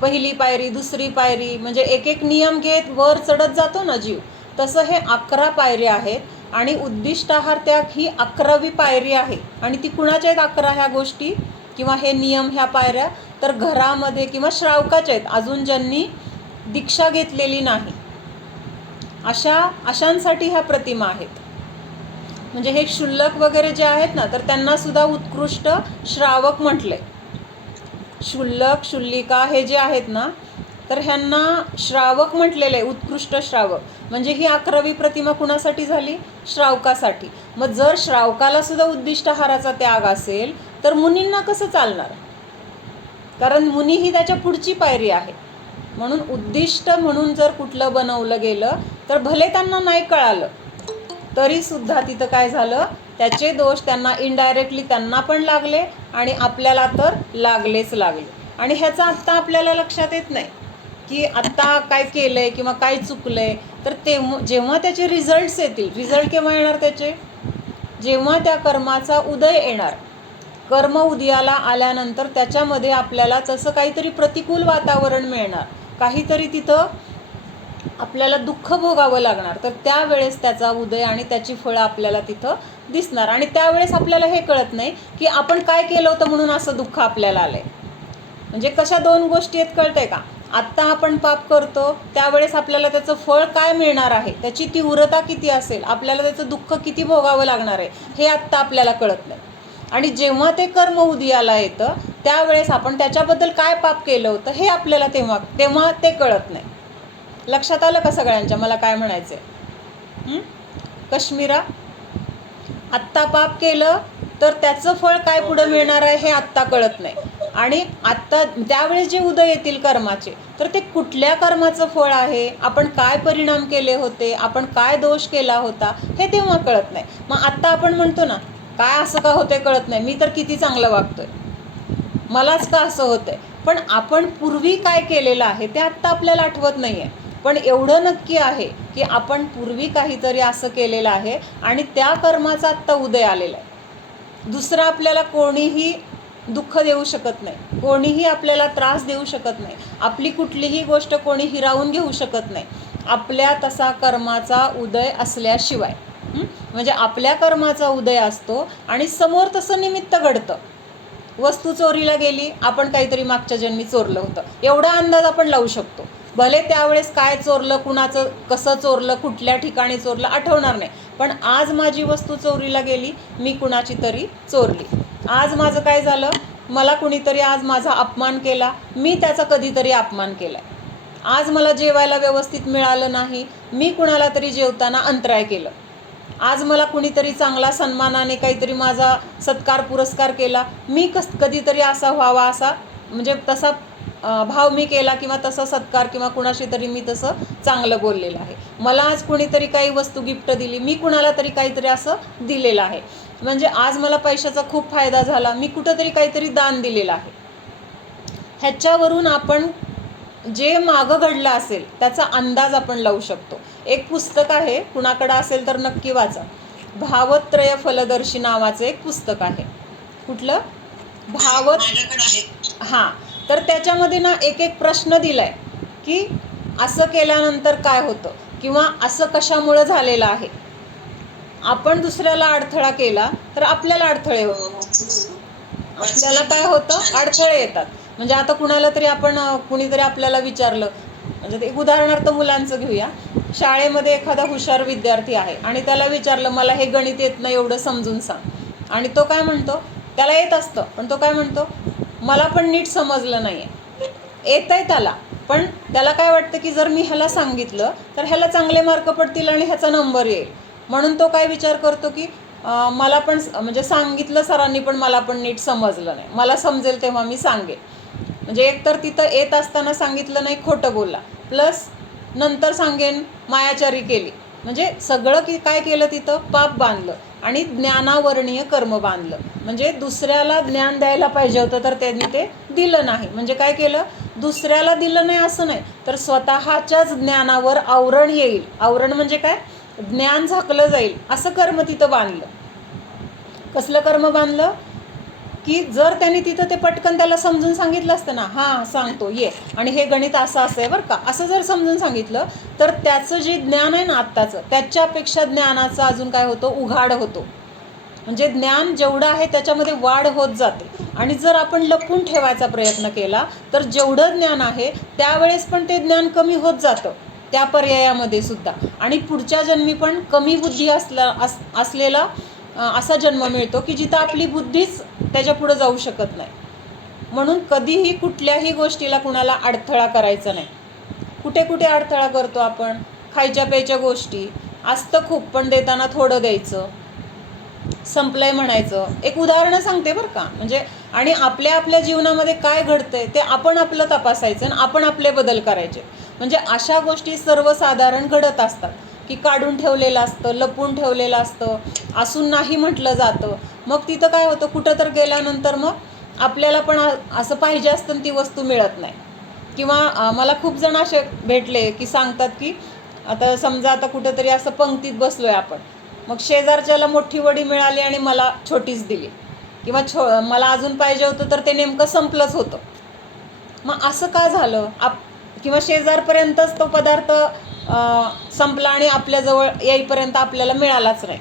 पहिली पायरी, दुसरी पायरी, म्हणजे एक एक नियम घेत वर चढत जातो ना जीव, तसं हे 11 पायऱ्या आहेत आणि उद्दिष्ट आहार त्याग ही 11वी पायरी आहे. आणि ती कुणाच्या आहेत 11 ह्या गोष्टी किंवा हे नियम, ह्या पायऱ्या? तर घरामध्ये किंवा श्रावकाच्या आहेत, अजून ज्यांनी दीक्षा घेतलेली नाही अशांसाठी ह्या प्रतिमा आहेत. म्हणजे हे क्षुल्लक वगैरे जे आहेत ना, तर त्यांना सुद्धा उत्कृष्ट श्रावक म्हटलंय. क्षुल्लक, क्षुल्लिका हे जे आहेत ना, तर ह्यांना श्रावक म्हटलेलं आहे, उत्कृष्ट श्रावक. म्हणजे ही 11वी प्रतिमा कुणासाठी झाली? श्रावकासाठी. मग जर श्रावकाला सुद्धा उद्दिष्ट आहाराचा त्याग असेल तर मुनींना कसं चालणार? कारण मुनी ही त्याच्या पुढची पायरी आहे. म्हणून उद्दिष्ट म्हणून जर कुठलं बनवलं गेलं तर भले त्यांना नाही कळालं तरी सुद्धा तिथं काय झालं, त्याचे दोष त्यांना इनडायरेक्टली त्यांना पण लागले आणि आपल्याला तर लागले. आणि ह्याचा आत्ता आपल्याला लक्षात येत नाही की आत्ता काय केलंय किंवा काय चुकलंय. तर जेव्हा त्याचे रिझल्ट्स येतील, रिझल्ट केव्हा येणार त्याचे? जेव्हा त्या कर्माचा उदय येणार. कर्म उदयाला आल्यानंतर त्याच्यामध्ये आपल्याला तसं काहीतरी प्रतिकूल वातावरण मिळणार, काहीतरी तिथं आपल्याला दुःख भोगावं लागणार. तर त्यावेळेस त्याचा उदय आणि त्याची फळं आपल्याला तिथं दिसणार. आणि त्यावेळेस आपल्याला हे कळत नाही की आपण काय केलं होतं म्हणून असं दुःख आपल्याला आलंय. म्हणजे कशा दोन गोष्टी आहेत कळतंय का? आत्ता आपण पाप करतो त्यावेळेस आपल्याला त्याचं फळ काय मिळणार आहे, त्याची तीव्रता किती असेल, आपल्याला त्याचं दुःख किती भोगावं लागणार आहे, हे आत्ता आपल्याला कळत नाही. आणि जेव्हा ते कर्म उदयाला येतं त्यावेळेस आपण त्याच्याबद्दल काय पाप केलं होतं हे आपल्याला तेव्हा ते कळत नाही. लक्षात आलं का सगळ्यांच्या मला काय म्हणायचं आहे? कश्मीरा, आत्ता पाप केलं तर त्याचं फळ काय पुढं मिळणार आहे हे आत्ता कळत नाही. आणि आत्ता त्यावेळेस जे उदय येतील कर्माचे, तर ते कुठल्या कर्माचं फळ आहे, आपण काय परिणाम केले होते, आपण काय दोष केला होता, हे तेव्हा कळत नाही. मग आत्ता आपण म्हणतो ना, काय असं का होतंय कळत नाही, मी तर किती चांगलं वागतोय, मलाच का असं होतंय. पण आपण पूर्वी काय केलेलं आहे ते आत्ता आपल्याला आठवत नाही आहे. पण एवढं नक्की आहे की आपण पूर्वी काहीतरी असं केलेलं आहे आणि त्या कर्माचा आत्ता उदय आलेला आहे. दुसरं आपल्याला कोणीही दुःख देऊ शकत नाही, कोणीही आपल्याला त्रास देऊ शकत नाही, आपली कुठलीही गोष्ट कोणी हिरावून घेऊ शकत नाही, आपल्या तसा कर्माचा उदय असल्याशिवाय. म्हणजे आपल्या कर्माचा उदय असतो आणि समोर तसं निमित्त घडतं. वस्तू चोरीला गेली, आपण काहीतरी मागच्या जन्मी चोरलं होतं, एवढा अंदाज आपण लावू शकतो. भले त्यावेळेस काय चोरलं, कुणाचं कसं चोरलं, कुठल्या ठिकाणी चोरलं आठवणार नाही, पण आज माझी वस्तू चोरीला गेली, मी कुणाची तरी चोरली. आज माझं काय झालं, मला कुणीतरी आज माझा अपमान केला, मी त्याचा कधीतरी अपमान केला. आज मला जेवायला व्यवस्थित मिळालं नाही, मी कुणाला तरी जेवताना अंतराय केलं. आज मला कुणीतरी चांगला सन्मानाने काहीतरी माझा सत्कार पुरस्कार केला, मी कधीतरी असा व्हावा असा म्हणजे तसा भाव मी केला किंवा तसा सत्कार किंवा कुणाशी तरी मी तसं चांगलं बोललेलं आहे. मला आज कुणीतरी काही वस्तू गिफ्ट दिली, मी कुणाला तरी काहीतरी असं दिलेलं आहे. म्हणजे आज मला पैशाचा खूप फायदा झाला, मी कुठंतरी काहीतरी दान दिलेलं आहे. ह्याच्यावरून आपण जे मागं घडलं असेल त्याचा अंदाज आपण लावू शकतो. एक पुस्तक आहे, कुणाकडं असेल तर नक्की वाचा, भावत्रय फलदर्शी नावाचं एक पुस्तक आहे. कुठलं? भावत माझ्याकडे आहे. हां. तर त्याच्यामध्ये ना एक एक प्रश्न दिलाय की असं केल्यानंतर काय होतं किंवा असं कशामुळं झालेलं आहे. आपण दुसऱ्याला अडथळा केला तर आपल्याला अडथळे होतात. आपल्याला काय होतं? अडथळे येतात. म्हणजे आता कुणाला तरी आपण कुणीतरी आपल्याला विचारलं, म्हणजे ते एक उदाहरणार्थ मुलांचं घेऊया. शाळेमध्ये एखादा हुशार विद्यार्थी आहे आणि त्याला विचारलं, मला हे गणित येत नाही, एवढं समजून सांग. आणि तो काय म्हणतो? त्याला येत असतं, पण तो काय म्हणतो? मला पण नीट समजलं नाही आहे. येत आहे त्याला, पण त्याला काय वाटतं की जर मी ह्याला सांगितलं तर ह्याला चांगले मार्क पडतील आणि ह्याचा नंबर येईल. म्हणून तो काय विचार करतो की मला पण म्हणजे सांगितलं सरांनी पण मला पण नीट समजलं नाही, मला समजेल तेव्हा मी सांगेन. म्हणजे एकतर तिथं येत असताना सांगितलं नाही, खोटं बोलला, प्लस नंतर सांगेन मायाचारी केली. म्हणजे सगळं की काय केलं तिथं? पाप बांधलं आणि ज्ञानावर्णीय कर्म बांधलं. म्हणजे दुसऱ्याला ज्ञान द्यायला पाहिजे होतं तर त्यांनी ते दिलं नाही. म्हणजे काय केलं? दुसऱ्याला दिलं नाही असं नाही, तर स्वतःच्याच ज्ञानावर आवरण येईल. आवरण म्हणजे काय? ज्ञान झाकलं जाईल असं कर्म तिथं बांधलं. कसलं कर्म बांधलं? की जर त्यांनी तिथं ते पटकन त्याला समजून सांगितलं असतं ना, हां सांगतो ये, आणि हे गणित असं असं आहे बरं का, असं जर समजून सांगितलं तर त्याचं जे ज्ञान आहे ना आत्ताचं, त्याच्यापेक्षा ज्ञानाचं अजून काय होतं? उघाड होतो. म्हणजे ज्ञान जेवढं आहे त्याच्यामध्ये वाढ होत जाते. आणि जर आपण लपवून ठेवायचा प्रयत्न केला तर जेवढं ज्ञान आहे त्यावेळेस पण ते ज्ञान कमी होत जातं त्या पर्यायामध्ये सुद्धा. आणि पुढच्या जन्मी पण कमी बुद्धी असलेला असा जन्म मिळतो की जिथं आपली बुद्धीच त्याच्या पुढं जाऊ शकत नाही. म्हणून कधीही कुठल्याही गोष्टीला कुणाला अडथळा करायचा नाही. कुठे कुठे अडथळा करतो आपण? खायच्या प्यायच्या गोष्टी असतं खूप, पण देताना थोडं द्यायचं, संपलंय म्हणायचं. एक उदाहरणं सांगते बरं का. म्हणजे आणि आपल्या आपल्या जीवनामध्ये काय घडतंय ते आपण आपलं तपासायचं आणि आपण आपले बदल करायचे. म्हणजे अशा गोष्टी सर्वसाधारण घडत असतात की काढून ठेवलेलं असतं, लपवून ठेवलेलं असतं, असून नाही म्हटलं जातं. मग तिथं काय होतं? कुठं तर गेल्यानंतर मग आपल्याला पण असं पाहिजे असतं ती वस्तू मिळत नाही. किंवा मला खूप जण असे भेटले की सांगतात की आता समजा आता कुठंतरी असं पंक्तीत बसलो आहे आपण, मग शेजारच्याला मोठी वडी मिळाली आणि मला छोटीच दिली, किंवा मला अजून पाहिजे होतं तर ते नेमकं संपलंच होतं. मग असं का झालं? किंवा शेजारपर्यंतच तो पदार्थ संपला आणि आपल्याजवळ येईपर्यंत आपल्याला मिळालाच नाही.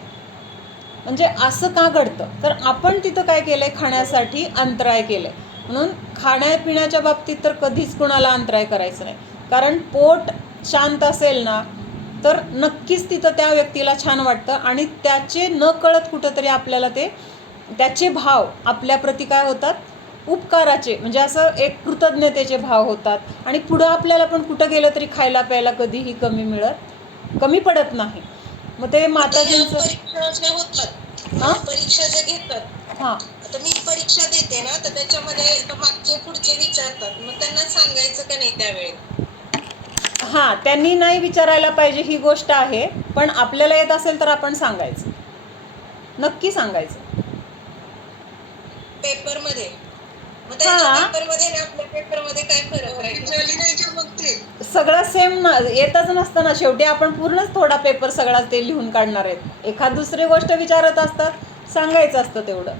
म्हणजे असं का घडतं? तर आपण तिथं काय केलं आहे? खाण्यासाठी अंतराय केलं आहे. म्हणून खाण्यापिण्याच्या बाबतीत तर कधीच कुणाला अंतराय करायचं नाही. कारण पोट शांत असेल ना तर नक्कीच तिथं त्या व्यक्तीला छान वाटतं आणि त्याचे न कळत कुठंतरी आपल्याला त्याचे भाव आपल्याप्रती काय होतात? उपकाराचे, म्हणजे असं एक कृतज्ञतेचे भाव होतात. आणि पुढं आपल्याला पण कुठं गेलं तरी खायला प्यायला कधीही कमी पडत नाही. मग ते माताजींचं परीक्षा होतात. हां परीक्षा जे घेतात, हां आता मी परीक्षा देते ना, तर त्याच्यामध्ये मागचे पुढचे विचारतात, मग त्यांना सांगायचं का नाही त्यावेळी? हां त्यांनी नाही विचारायला पाहिजे ही गोष्ट आहे, पण आपल्याला येत असेल तर आपण सांगायचं, नक्की सांगायचं पेपरमध्ये. मग त्यांच्या हां पेपरमध्ये आणि आपल्या पेपरमध्ये काय फरक राहील? झाली नाही का मग ते? सगळं सेम येतच नसतं ना. शेवटी आपण पूर्णच थोडा पेपर सगळा ते लिहून काढणार आहेत. एखाद दुसरी गोष्ट विचारत असतात, सांगायचं असतं तेवढं.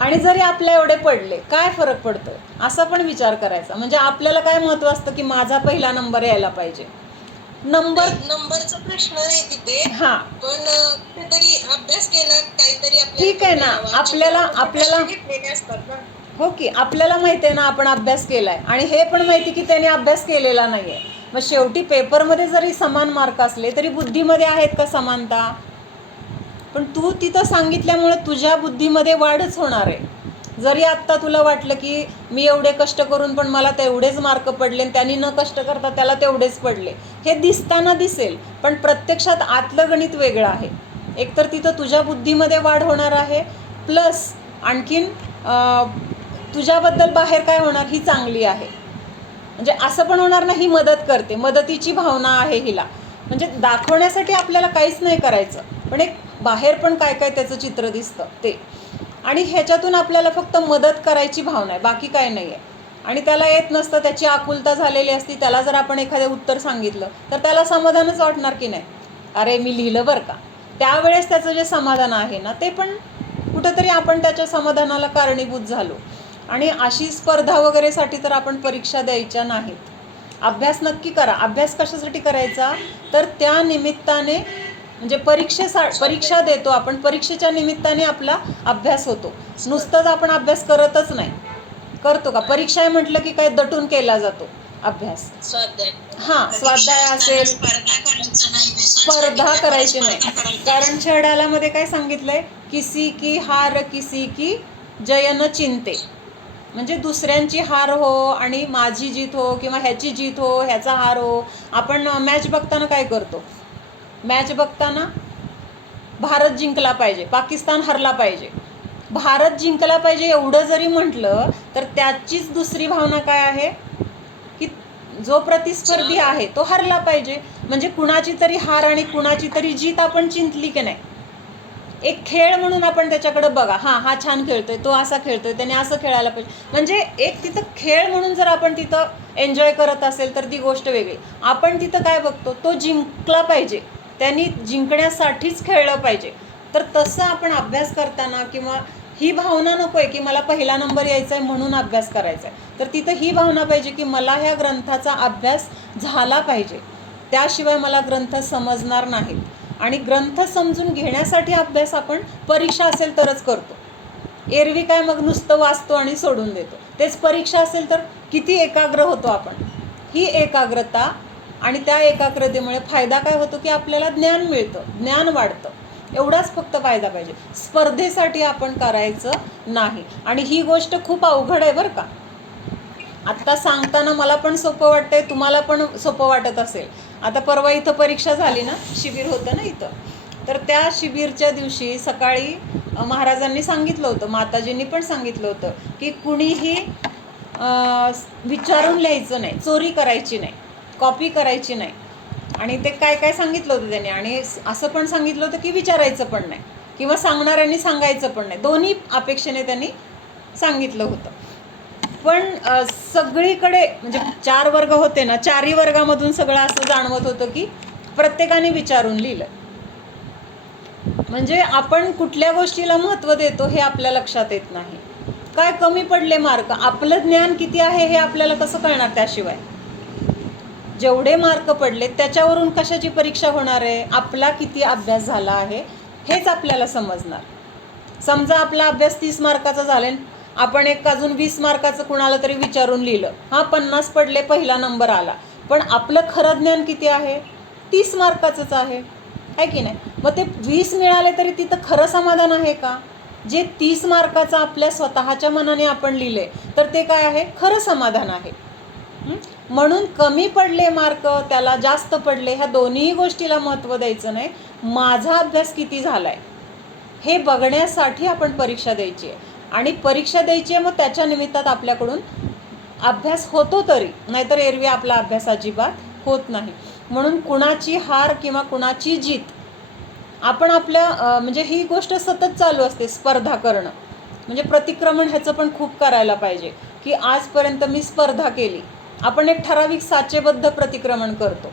आणि जरी आपल्या एवढे पडले काय फरक पडतो असा पण विचार करायचा. म्हणजे आपल्याला काय महत्त्व असतं की माझा पहिला नंबर यायला पाहिजे. नंबरचा प्रश्न नाही तिथे, हां पण कुठेतरी अभ्यास केला काहीतरी ठीक आहे ना. आपल्याला घेतलेले असतात ना. हो की आपल्याला माहिती आहे ना आपण अभ्यास केला आहे, आणि हे पण माहिती की त्याने अभ्यास केलेला नाही आहे. मग शेवटी पेपरमध्ये जरी समान मार्क असले तरी बुद्धीमध्ये आहेत का समानता? पण तू तिथं सांगितल्यामुळे तुझ्या बुद्धीमध्ये वाढच होणार आहे. जरी आत्ता तुला वाटलं की मी एवढे कष्ट करून पण मला तेवढेच मार्क पडले आणि त्यांनी न कष्ट करता त्याला तेवढेच पडले, हे दिसताना दिसेल, पण प्रत्यक्षात आतलं गणित वेगळं आहे. एकतर तिथं तुझ्या बुद्धीमध्ये वाढ होणार आहे, प्लस आणखीन तुझ्याबद्दल बाहेर काय होणार? ही चांगली आहे. म्हणजे असं पण होणार ना ही मदत करते, मदतीची भावना आहे हिला. म्हणजे दाखवण्यासाठी आपल्याला काहीच नाही करायचं, पण एक बाहेर पण काय काय त्याचं चित्र दिसतं ते. आणि ह्याच्यातून आपल्याला फक्त मदत करायची भावना आहे, बाकी काय नाही आहे. आणि त्याला येत नसतं, त्याची आकुलता झालेली असती, त्याला जर आपण एखादं उत्तर सांगितलं तर त्याला समाधानच वाटणार की नाही, अरे मी लिहिलं बरं का. त्यावेळेस त्याचं जे समाधान आहे ना ते पण कुठंतरी आपण त्याच्या समाधानाला कारणीभूत झालो. आणि अशी स्पर्धा वगैरेसाठी तर आपण परीक्षा द्यायच्या नाहीत. अभ्यास नक्की करा. अभ्यास कशासाठी करायचा, तर त्या निमित्ताने म्हणजे परीक्षा देतो आपण, परीक्षेच्या निमित्ताने आपला अभ्यास होतो. नुसतंच आपण अभ्यास करतच नाही. करतो का? परीक्षा आहे म्हटलं की काय दटून केला जातो अभ्यास. स्वाध्याय. हां, स्वाध्याय असेल, स्पर्धा करायची नाही. कारण छेडालामध्ये काय सांगितलंय, किसी की हार किसी की जयन चिंते. म्हणजे दुसऱ्यांची हार हो आणि माझी जीत हो, किंवा ह्याची जीत हो, ह्याचा हार हो. आपण मॅच बघताना काय करतो, मॅच बघताना भारत जिंकला पाहिजे, पाकिस्तान हरला पाहिजे. भारत जिंकला पाहिजे एवढं जरी म्हटलं तर त्याचीच दुसरी भावना काय आहे की जो प्रतिस्पर्धी आहे तो हरला पाहिजे. म्हणजे कुणाची तरी हार आणि कुणाची तरी जीत आपण चिंतली की नाही. एक खेळ म्हणून आपण त्याच्याकडे बघा, हा छान खेळतोय, तो असा खेळतोय, त्याने असं खेळायला पाहिजे. म्हणजे एक तिथं खेळ म्हणून जर आपण तिथं एन्जॉय करत असेल तर ती गोष्ट वेगळी. आपण तिथं काय बघतो, तो जिंकला पाहिजे, त्यांनी जिंकण्यासाठीच खेळलं पाहिजे. तर तसं आपण अभ्यास करताना किंवा ही भावना नको आहे की मला पहिला नंबर यायचा आहे म्हणून अभ्यास करायचा आहे. तर तिथं ही भावना पाहिजे की मला ह्या ग्रंथाचा अभ्यास झाला पाहिजे, त्याशिवाय मला ग्रंथ समजणार नाहीत. आणि ग्रंथ समजून घेण्यासाठी अभ्यास आपण परीक्षा असेल तरच करतो. एरवी काय मग नुसतं वाचतो आणि सोडून देतो. तेच परीक्षा असेल तर किती एकाग्र होतो आपण. ही एकाग्रता आणि त्या एकाग्रतेमुळे फायदा काय होतो की आपल्याला ज्ञान मिळतं, ज्ञान वाढतं. एवढाच फक्त फायदा पाहिजे. स्पर्धेसाठी आपण करायचं नाही. आणि ही गोष्ट खूप अवघड आहे बरं का. आत्ता सांगताना मला पण सोपं वाटतंय, तुम्हाला पण सोपं वाटत असेल. आता परवा इथं परीक्षा झाली ना, शिबिर होतं ना इथं, तर त्या शिबिरच्या दिवशी सकाळी महाराजांनी सांगितलं होतं, माताजींनी पण सांगितलं होतं की कुणीही विचारून लिहायचं नाही, चोरी करायची नाही, कॉपी करायची नाही. आणि ते काय काय सांगितलं होतं त्याने. आणि असं पण सांगितलं होतं की विचारायचं पण नाही किंवा सांगणाऱ्यांनी सांगायचं पण नाही. दोन्ही अपेक्षेने त्यांनी सांगितलं होतं. पण सगळीकडे म्हणजे 4 वर्ग होते ना, 4ही वर्गामधून सगळं असं जाणवत होतं की प्रत्येकाने विचारून लिहिलं. म्हणजे आपण कुठल्या गोष्टीला महत्त्व देतो हे आपल्या लक्षात येत नाही. काय कमी पडले मार्क, आपलं ज्ञान किती आहे हे आपल्याला कसं कळणार. त्याशिवाय जेवढे मार्क पडले त्याच्यावरून कशाची परीक्षा होणार आहे, आपला किती अभ्यास झाला आहे हेच आपल्याला समजणार. समजा आपला अभ्यास 30 मार्काचा झाला, आपण एक अजून 20 मार्काचं कुणाला तरी विचारून लिहिलं, 50 पडले, पहिला नंबर आला. पण आपलं खरं ज्ञान किती आहे, 30 मार्काचंच आहे की नाही. मग ते 20 मिळाले तरी तिथं खरं समाधान आहे का. जे 30 मार्काचं आपल्या स्वतःच्या मनाने आपण लिहिले तर ते काय आहे, खरं समाधान आहे. म्हणून कमी पडले मार्क, त्याला जास्त पडले, ह्या दोन्ही गोष्टीला महत्त्व द्यायचं नाही. माझा अभ्यास किती झाला आहे हे बघण्यासाठी आपण परीक्षा द्यायची आहे. आणि परीक्षा द्यायची आहे, मग त्याच्या निमित्तात आपल्याकडून अभ्यास होतो तरी, नाहीतर एरवी आपला अभ्यास अजिबात होत नाही. म्हणून कुणाची हार किंवा कुणाची जीत आपण आपल्या म्हणजे ही गोष्ट सतत चालू असते. स्पर्धा करणं म्हणजे प्रतिक्रमण ह्याचं पण खूप करायला पाहिजे की आजपर्यंत मी स्पर्धा केली. आपण एक ठराविक साचेबद्ध प्रतिक्रमण करतो,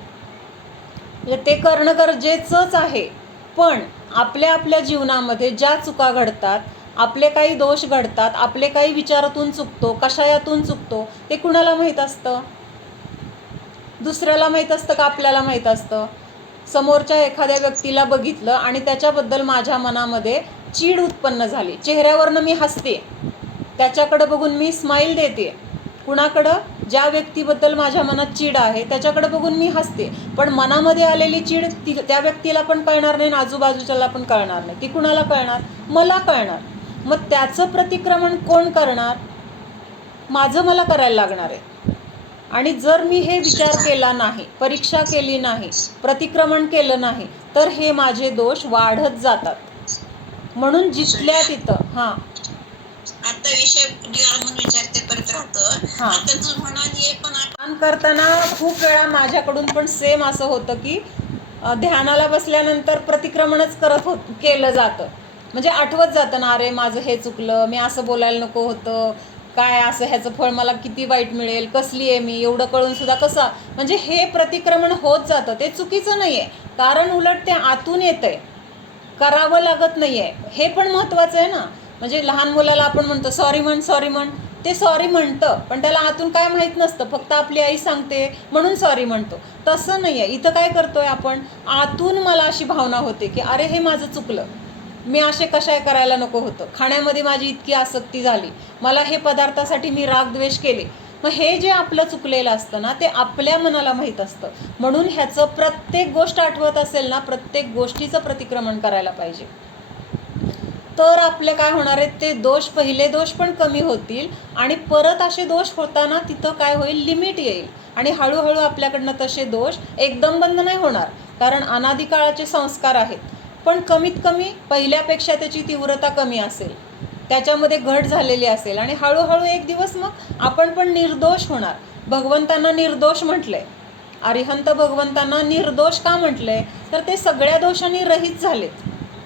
म्हणजे ते करणं गरजेचंच आहे. पण आपल्या आपल्या जीवनामध्ये ज्या चुका घडतात, आपले काही दोष घडतात, आपले काही विचारातून चुकतो, कशायातून चुकतो, ते कुणाला माहीत असतं. दुसऱ्याला माहीत असतं का आपल्याला माहीत असतं. समोरच्या एखाद्या व्यक्तीला बघितलं आणि त्याच्याबद्दल माझ्या मनामध्ये चीड उत्पन्न झाली, चेहऱ्यावरनं मी हसते, त्याच्याकडं बघून मी स्माईल देते. कुणाकडं, ज्या व्यक्तीबद्दल माझ्या मनात चीड आहे त्याच्याकडे बघून मी हसते. पण मनामध्ये आलेली चीड त्या व्यक्तीला पण कळणार नाही, आजूबाजूच्याला पण कळणार नाही. ती कुणाला कळणार, मला कळणार. मग त्याचं प्रतिक्रमण कोण करणार, माझं मला करायला लागणार आहे. आणि जर मी हे विचार केला नाही, परीक्षा केली नाही, प्रतिक्रमण केलं नाही, तर हे माझे दोष वाढत जातात. म्हणून जिथल्या तिथं आता विषय म्हणून विचारते परत राहतं. आता तू म्हणाली पण करताना खूप वेळा माझ्याकडून पण सेम असं होतं की ध्यानाला बसल्यानंतर प्रतिक्रमणच केलं जातं. म्हणजे आठवत जातं ना, अरे माझं हे चुकलं, मी असं बोलायला नको होतं, काय असं ह्याचं फळ मला किती वाईट मिळेल, कसली आहे मी, एवढं कळून सुद्धा कसं. म्हणजे हे प्रतिक्रमण होत जातं. ते चुकीचं नाही आहे, कारण उलट ते आतून येतं आहे. करावं लागत नाही आहे, हे पण महत्त्वाचं आहे ना. म्हणजे लहान मुलाला आपण म्हणतो सॉरी म्हण सॉरी म्हण, ते सॉरी म्हणतं पण त्याला आतून काय माहीत नसतं, फक्त आपली आई सांगते म्हणून सॉरी म्हणतो. तसं नाही आहे. इथं काय करतोय आपण, आतून मला अशी भावना होते की अरे हे माझं चुकलं, मी असे कशाय करायला नको होतं, खाण्यामध्ये माझी इतकी आसक्ती झाली, मला हे पदार्थासाठी मी रागद्वेष केले. मग हे जे आपलं चुकलेलं असतं ना ते आपल्या मनाला माहीत असतं. म्हणून ह्याचं प्रत्येक गोष्ट आठवत असेल ना, प्रत्येक गोष्टीचं प्रतिक्रमण करायला पाहिजे. तर आपले काय होणार आहेत, ते दोष, पहिले दोष पण कमी होतील आणि परत असे दोष होताना तिथं काय होईल, लिमिट येईल आणि हळूहळू आपल्याकडनं तसे दोष एकदम बंद नाही होणार, कारण अनादिकाळाचे संस्कार आहेत. पण कमीत कमी पहिल्यापेक्षा त्याची तीव्रता कमी असेल, त्याच्यामध्ये घट झालेली असेल आणि हळूहळू एक दिवस मग आपण पण निर्दोष होणार. भगवंतांना निर्दोष म्हटलंय, अरिहंत भगवंतांना निर्दोष का म्हटलंय, तर ते सगळ्या दोषांनी रहित झालेत.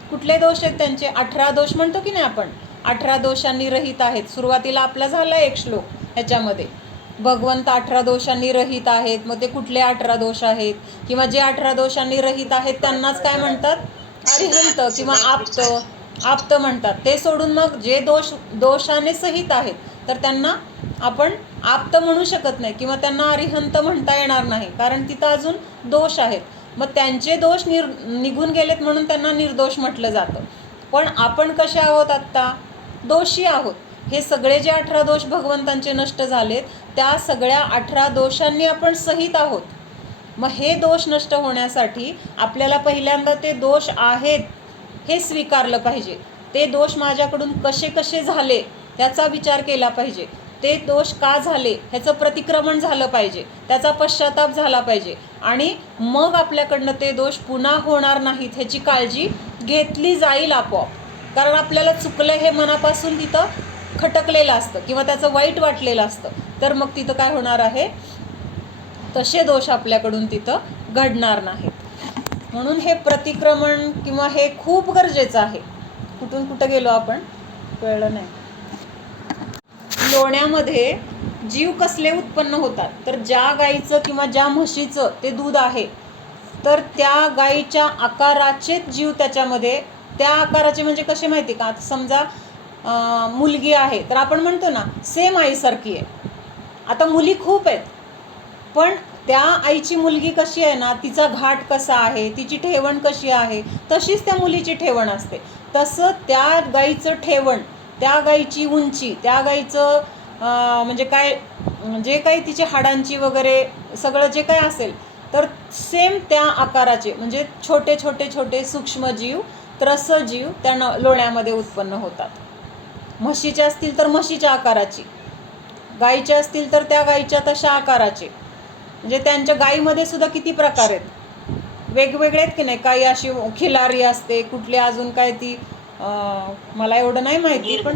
कुठले दोष आहेत त्यांचे, 18 दोष म्हणतो की नाही आपण, 18 दोषांनी रहित आहेत. सुरुवातीला आपला झाला एक श्लोक, ह्याच्यामध्ये भगवंत 18 दोषांनी रहित आहेत. मग ते कुठले 18 दोष आहेत, किंवा जे 18 दोषांनी रहित आहेत त्यांनाच काय म्हणतात, अरिहंत किंवा आप्त म्हणतात. ते सोडून मग जे दोषाने सहित आहेत तर त्यांना आपण आप्त म्हणू शकत नाही किंवा त्यांना अरिहंत म्हणता येणार नाही, कारण तिथं अजून दोष आहेत. मग त्यांचे दोष निघून गेलेत म्हणून त्यांना निर्दोष म्हटलं जातं. पण आपण कसे आहोत, आत्ता दोषी आहोत. हे सगळे जे 18 दोष भगवंतांचे नष्ट झालेत, त्या सगळ्या 18 दोषांनी आपण सहित आहोत. मग हे दोष नष्ट होण्यासाठी आपल्याला पहिल्यांदा ते दोष आहेत हे स्वीकारलं पाहिजे. ते दोष माझ्याकडून कसे कसे झाले त्याचा विचार केला पाहिजे. ते दोष का झाले ह्याचं प्रतिक्रमण झालं पाहिजे, त्याचा पश्चाताप झाला पाहिजे आणि मग आपल्याकडनं ते दोष पुन्हा होणार नाहीत ह्याची काळजी घेतली जाईल आपोआप. कारण आपल्याला चुकलं हे मनापासून तिथं खटकलेलं असतं किंवा त्याचं वाईट वाटलेलं असतं, तर मग तिथं काय होणार आहे, तसे दोष आपल्याकडून तिथं घडणार नाहीत. म्हणून हे प्रतिक्रमण किंवा हे खूप गरजेचं आहे. कुठं गेलो आपण, कळलं नाही. लोण्यामध्ये जीव कसले उत्पन्न होतात, तर ज्या गाईचं किंवा ज्या म्हशीचं ते दूध आहे तर त्या गाईच्या आकाराचेच जीव त्याच्यामध्ये, त्या आकाराचे म्हणजे कसे माहिती का, आता समजा मुलगी आहे तर आपण म्हणतो ना सेम आईसारखी आहे. आता मुली खूप आहेत पण त्या आईची मुलगी कशी आहे ना, तिचा घाट कसा आहे, तिची ठेवण कशी आहे, तशीच त्या मुलीची ठेवण असते. तसं त्या गाईचं ठेवण, त्या गाईची उंची, त्या गाईचं म्हणजे काय, जे काही तिचे हाडांची वगैरे सगळं जे काही असेल तर सेम त्या आकाराचे, म्हणजे छोटे छोटे छोटे सूक्ष्म जीव, त्रस जीव त्या लोण्यामध्ये उत्पन्न होतात. म्हशीच्या असतील तर म्हशीच्या आकाराची, गाईच्या असतील तर त्या गाईच्या तशा आकाराचे. म्हणजे त्यांच्या गाईमध्ये सुद्धा किती प्रकार आहेत, वेगवेगळे आहेत की नाही. काही अशी खिलारी असते, कुठली अजून काय ती मला एवढं नाही माहिती, पण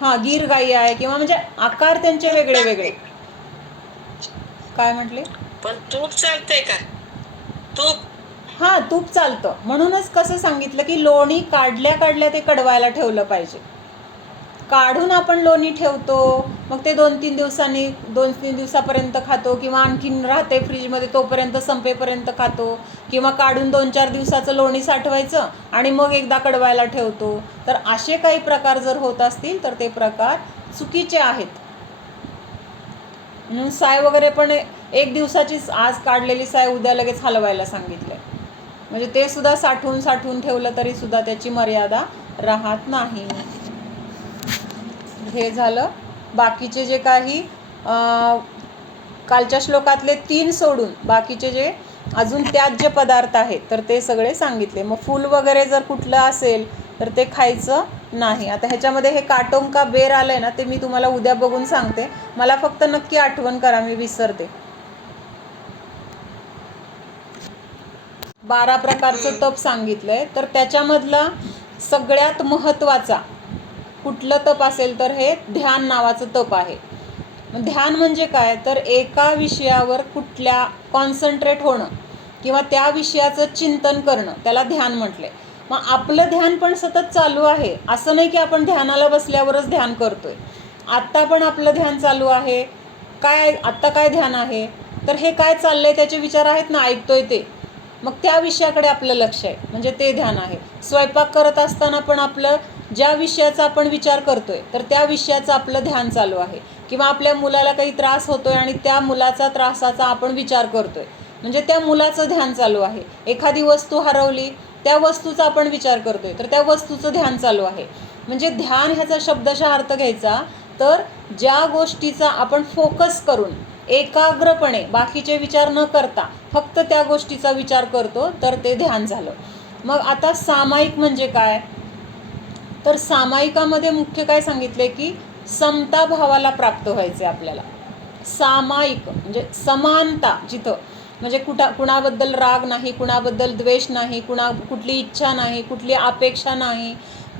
हां गीर गाई आहे, किंवा म्हणजे आकार त्यांचे वेगळे वेगळे. काय म्हटले, पण तूप चालतंय का, तूप, हां तूप चालतं. म्हणूनच कसं सांगितलं की लोणी काढल्या ते कडवायला ठेवलं पाहिजे. काढून आपण लोणी ठेवतो, मग ते 2-3 दिवसापर्यंत खातो, किंवा आणखीन राहते फ्रीजमध्ये तोपर्यंत संपेपर्यंत खातो, किंवा काढून 2-4 दिवसाचं लोणी साठवायचं आणि मग एकदा कडवायला ठेवतो. तर असे काही प्रकार जर होत असतील तर ते प्रकार चुकीचे आहेत. म्हणून साय वगैरे पण 1 दिवसाची आज काढलेली साय उद्या लगेच हलवायला सांगितलं. म्हणजे ते सुद्धा साठवून ठेवलं तरी सुद्धा त्याची मर्यादा राहत नाही. हे झालं. बाकीचे जे काही कालच्या श्लोकातले 3 सोडून बाकीचे जे अजून त्याज्य पदार्थ आहेत तर ते सगळे सांगितले. मग फूल वगैरे जर कुठलं असेल तर ते खायचं नाही. आता ह्याच्यामध्ये हे काटोंका बेर आलं आहे ना, ते मी तुम्हाला उद्या बघून सांगते. मला फक्त नक्की आठवण करा, मी विसरते. 12 प्रकारचं तप सांगितलंय, तर त्याच्यामधला सगळ्यात महत्त्वाचा कुठलं तप असेल तर हे ध्यान नावाचं तप आहे. ध्यान म्हणजे काय, तर एका विषयावर कुठल्या कॉन्सन्ट्रेट होणं किंवा त्या विषयाचं चिंतन करणं, त्याला ध्यान म्हटलंय. मग आपलं ध्यान पण सतत चालू आहे, असं नाही की आपण ध्यानाला बसल्यावरच ध्यान करतोय. आत्ता पण आपलं ध्यान चालू आहे. आत्ता काय ध्यान आहे, तर हे काय चाललंय त्याचे विचार आहेत ना, ऐकतोय ते. मग त्या विषयाकडे आपलं लक्ष आहे, म्हणजे ते ध्यान आहे. स्वयंपाक करत असताना पण आपलं ज्या विषयाचा आपण विचार करतोय तर त्या विषयाचं आपलं ध्यान चालू आहे. किंवा आपल्या मुलाला काही त्रास होतोय आणि त्या मुलाचा त्रासाचा आपण विचार करतोय, म्हणजे त्या मुलाचं ध्यान चालू आहे. एखादी वस्तू हरवली, त्या वस्तूचा आपण विचार करतोय तर त्या वस्तूचं ध्यान चालू आहे. म्हणजे ध्यान ह्याचा शब्दशः अर्थ घ्यायचा तर ज्या गोष्टीचा आपण फोकस करून एकाग्रपणे बाकीचे विचार न करता फक्त त्या गोष्टीचा विचार करतो तर ते ध्यान झालं. मग आता सामायिक म्हणजे काय, तर सामायिकामध्ये मुख्य काय सांगितले की समता भावाला प्राप्त व्हायचे आपल्याला. सामायिक म्हणजे समानता, जिथं म्हणजे कुणाबद्दल राग नाही, कुणाबद्दल द्वेष नाही, कुठली इच्छा नाही, कुठली अपेक्षा नाही,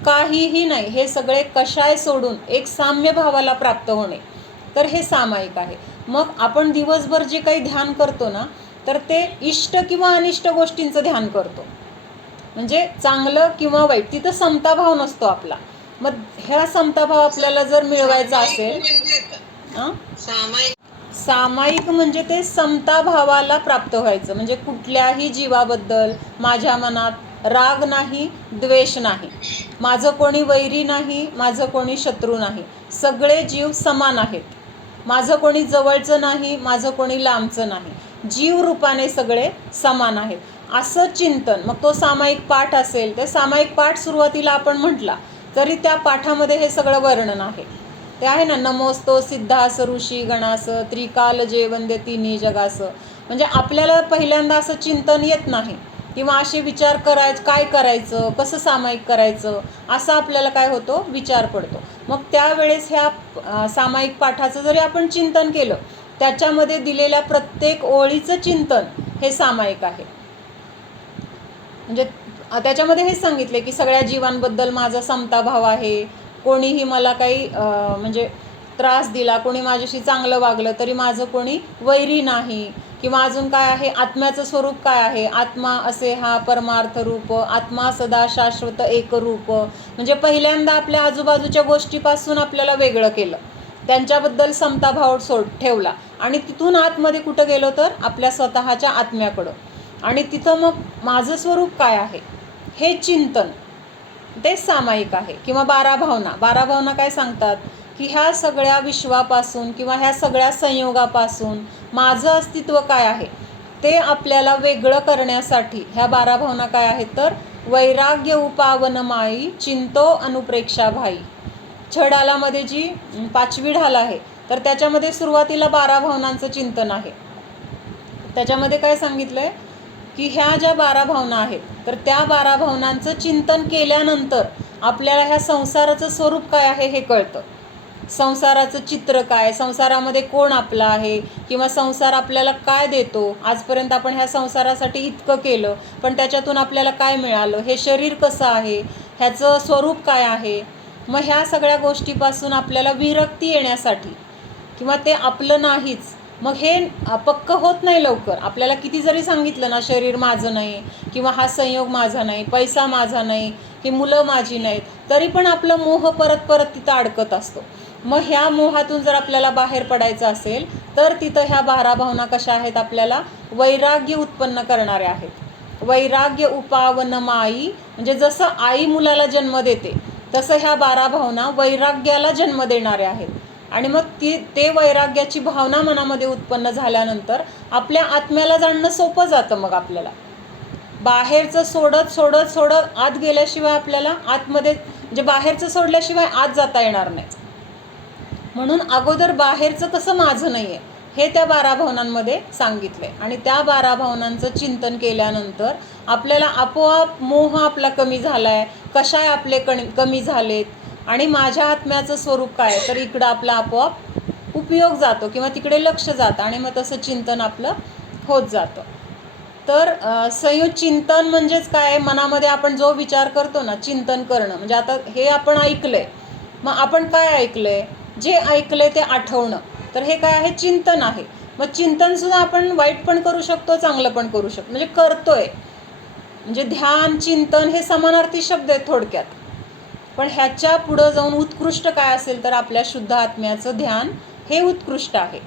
काहीही नाही, हे सगळे कषाय सोडून एक साम्य भावाला प्राप्त होणे, तर हे सामायिक आहे. मग आपण दिवसभर जे काही ध्यान करतो ना तर ते इष्ट किंवा अनिष्ट गोष्टींचं ध्यान करतो, म्हणजे चांगलं किंवा वाईट, तिथं समताभाव नसतो आपला. मग ह्या समताभाव आपल्याला जर मिळवायचा असेल, सामायिक म्हणजे ते समताभावाला प्राप्त व्हायचं, म्हणजे कुठल्याही जीवाबद्दल माझ्या मनात राग नाही, द्वेष नाही, माझं कोणी वैरी नाही, माझं कोणी शत्रू नाही, सगळे जीव समान आहेत, माझं कोणी जवळचं नाही, माझं कोणी लांबचं नाही, जीव रूपाने सगळे समान आहेत, असं चिंतन. मग तो सामायिक पाठ असेल, ते सामायिक पाठ सुरुवातीला आपण म्हटला तरी त्या पाठामध्ये हे सगळं वर्णन आहे. ते आहे ना, नमोस्तो सिद्धास ऋषी गणास त्रिकाल जे वंदे तिन्ही जगास. म्हणजे आपल्याला पहिल्यांदा असं चिंतन येत नाही किंवा असे विचार काय करायचं, कसं सामायिक करायचं, असा आपल्याला काय होतो, विचार पडतो. मग त्यावेळेस ह्या सामायिक पाठाचं जरी आपण चिंतन केलं, त्याच्यामध्ये दिलेल्या प्रत्येक ओळीचं चिंतन हे सामायिक आहे. म्हणजे त्याच्यामध्ये हेच सांगितले की सगळ्या जीवांबद्दल माझा समताभाव आहे, कोणीही मला काही म्हणजे त्रास दिला, कोणी माझ्याशी चांगलं वागलं तरी माझं कोणी वैरी नाही. किंवा अजून काय आहे, आत्म्याचं स्वरूप काय आहे, आत्मा असे हा परमार्थ रूप, आत्मा सदा शाश्वत एक रूप. म्हणजे पहिल्यांदा आपल्या आजूबाजूच्या गोष्टीपासून आपल्याला वेगळं केलं, त्यांच्याबद्दल समताभाव ठेवला आणि तिथून आतमध्ये कुठं गेलो तर आपल्या स्वतःच्या आत्म्याकडं, आणि तिथं मग माझं स्वरूप काय आहे हे चिंतन, ते सामायिक आहे. किंवा 12 भावना काय सांगतात की ह्या सगळ्या विश्वापासून किंवा ह्या सगळ्या संयोगापासून माझं अस्तित्व काय आहे ते आपल्याला वेगळं करण्यासाठी ह्या 12 भावना काय आहेत तर वैराग्य उपावनमाई चिंतो अनुप्रेक्षा भाई. छडालामध्ये जी 5वी ढाल आहे तर त्याच्यामध्ये सुरुवातीला 12 भावनांचं चिंतन आहे. त्याच्यामध्ये काय सांगितलंय की ह्या ज्या 12 भावना आहेत तर त्या 12 भावनांचं चिंतन केल्यानंतर आपल्याला ह्या संसाराचं स्वरूप काय आहे हे कळतं. संसाराचं चित्र काय, संसारामध्ये कोण आपलं आहे, किंवा संसार आपल्याला काय देतो, आजपर्यंत आपण ह्या संसारासाठी इतकं केलं पण त्याच्यातून आपल्याला काय मिळालं, हे शरीर कसं आहे, ह्याचं स्वरूप काय आहे. मग ह्या सगळ्या गोष्टीपासून आपल्याला विरक्ती येण्यासाठी किंवा ते आपलं नाहीच, मग हे पक्क होत नाही लवकर. आपल्याला किती जरी सांगितलं ना शरीर माझं नाही, किंवा हा संयोग माझा नाही, पैसा माझा नाही, ही मुलं माझी नाहीत, तरी पण आपलं मोह परत परत तिथं अडकत असतो. मग ह्या मोहातून जर आपल्याला बाहेर पडायचं असेल तर तिथं ह्या 12 भावना कशा आहेत, आपल्याला वैराग्य उत्पन्न करणाऱ्या आहेत. वैराग्य उपावनमाई म्हणजे जसं आई मुलाला जन्म देते तसं ह्या 12 भावना वैराग्याला जन्म देणाऱ्या आहेत. आणि मग ते वैराग्याची भावना मनामध्ये उत्पन्न झाल्यानंतर आपल्या आत्म्याला जाणणं सोपं जातं. मग आपल्याला बाहेरचं सोडत सोडत सोडत आत गेल्याशिवाय आपल्याला आतमध्ये म्हणजे बाहेरचं सोडल्याशिवाय आत जाता येणार नाही. म्हणून अगोदर बाहेरचं कसं माझं नाही आहे हे त्या 12 भावनांमध्ये सांगितले, आणि त्या 12 भावनांचं चिंतन केल्यानंतर आपल्याला आपोआप मोह आपला कमी झाला आहे, कशाय आपले कमी झालेत, आणि माझ्या आत्म्याचं स्वरूप काय, तर इकडं आपला आपोआप उपयोग जातो किंवा तिकडे लक्ष जातं, आणि मग तसं चिंतन आपलं होत जातं. तर संयुक्त चिंतन म्हणजेच काय, मनामध्ये आपण जो विचार करतो ना, चिंतन करणं म्हणजे आता हे आपण ऐकलंय, मग आपण काय ऐकलंय, जे ऐकलंय ते आठवणं, तर हे काय आहे, चिंतन आहे. मग चिंतनसुद्धा आपण वाईट पण करू शकतो, चांगलं पण करू शकतो, म्हणजे करतोय. म्हणजे ध्यान चिंतन हे समानार्थी शब्द आहेत थोडक्यात. पण ह्याच्या पुढं जाऊन उत्कृष्ट काय असेल तर आपल्या शुद्ध आत्म्याचं ध्यान हे उत्कृष्ट आहे.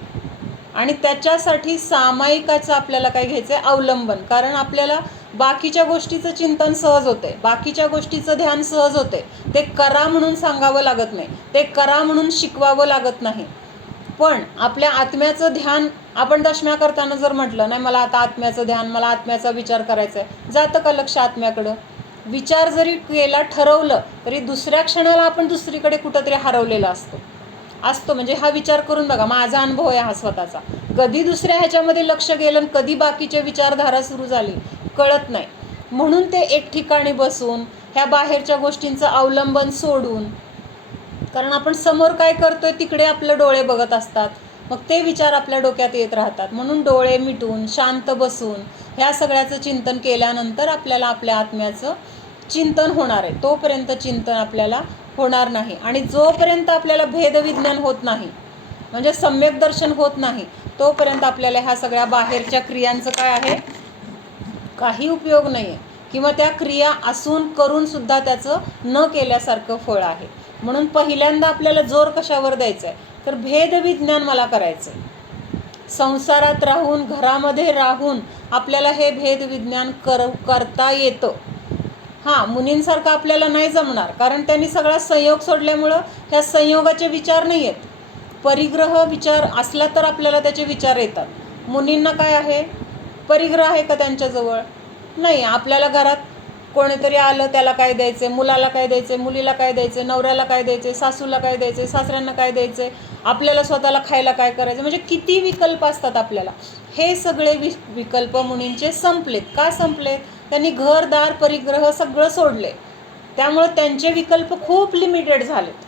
आणि त्याच्यासाठी सामायिकाचं आपल्याला काय घ्यायचं आहे, अवलंबन. कारण आपल्याला बाकीच्या गोष्टीचं चिंतन सहज होते, बाकीच्या गोष्टीचं ध्यान सहज होते. ते करा म्हणून सांगावं लागत नाही, ते करा म्हणून शिकवावं लागत नाही. पण आपल्या आत्म्याचं ध्यान आपण दशम्या करताना जर म्हटलं नाही मला आता आत्म्याचं ध्यान, मला आत्म्याचा विचार करायचा आहे, जातं का लक्ष आत्म्याकडं? विचार जरी केला, ठरवलं, तरी दुसऱ्या क्षणाला आपण दुसरीकडे कुठंतरी हरवलेला असतो. म्हणजे हा विचार करून बघा, माझा अनुभव आहे हा स्वतःचा. कधी दुसऱ्या ह्याच्यामध्ये लक्ष गेलं आणि कधी बाकीचे विचारधारा सुरू झाली कळत नाही. म्हणून ते एक ठिकाणी बसून ह्या बाहेरच्या गोष्टींचं अवलंबन सोडून, कारण आपण समोर काय करतोय तिकडे आपले डोळे बघत असतात, मग ते विचार आपल्या डोक्यात येत राहतात. म्हणून डोळे मिटून शांत बसून ह्या सगळ्याचं चिंतन केल्यानंतर आपल्याला आपल्या आत्म्याचं चिंतन होणार आहे. तोपर्यंत चिंतन आपल्याला होणार नाही. आणि जोपर्यंत आपल्याला भेदविज्ञान होत नाही, म्हणजे सम्यक दर्शन होत नाही, तोपर्यंत आपल्याला ह्या सगळ्या बाहेरच्या क्रियांचं काय आहे, काही उपयोग नाही आहे. किंवा त्या क्रिया असून करून सुद्धा त्याचं न केल्यासारखं फळ आहे. म्हणून पहिल्यांदा आपल्याला जोर कशावर द्यायचा आहे, तर भेदविज्ञान मला करायचं आहे. संसारात राहून, घरामध्ये राहून आपल्याला हे भेदविज्ञान करता येतं. हां, मुनींसारखं आपल्याला नाही जमणार, कारण त्यांनी सगळा संयोग सोडल्यामुळं ह्या संयोगाचे विचार नाही आहेत. परिग्रह विचार असला तर आपल्याला त्याचे विचार येतात. मुनींना काय आहे, परिग्रह आहे का त्यांच्याजवळ? नाही. आपल्याला घरात कोणीतरी आलं, त्याला काय द्यायचे, मुलाला काय द्यायचे, मुलीला काय द्यायचे, नवऱ्याला काय द्यायचे, सासूला काय द्यायचे, सासऱ्यांना काय द्यायचे, आपल्याला स्वतःला खायला काय करायचं, म्हणजे किती विकल्प असतात आपल्याला. हे सगळे विकल्प मुनींचे संपलेत. का संपलेत? त्यांनी घरदार परिग्रह सगळं सोडले, त्यामुळं त्यांचे विकल्प खूप लिमिटेड झालेत.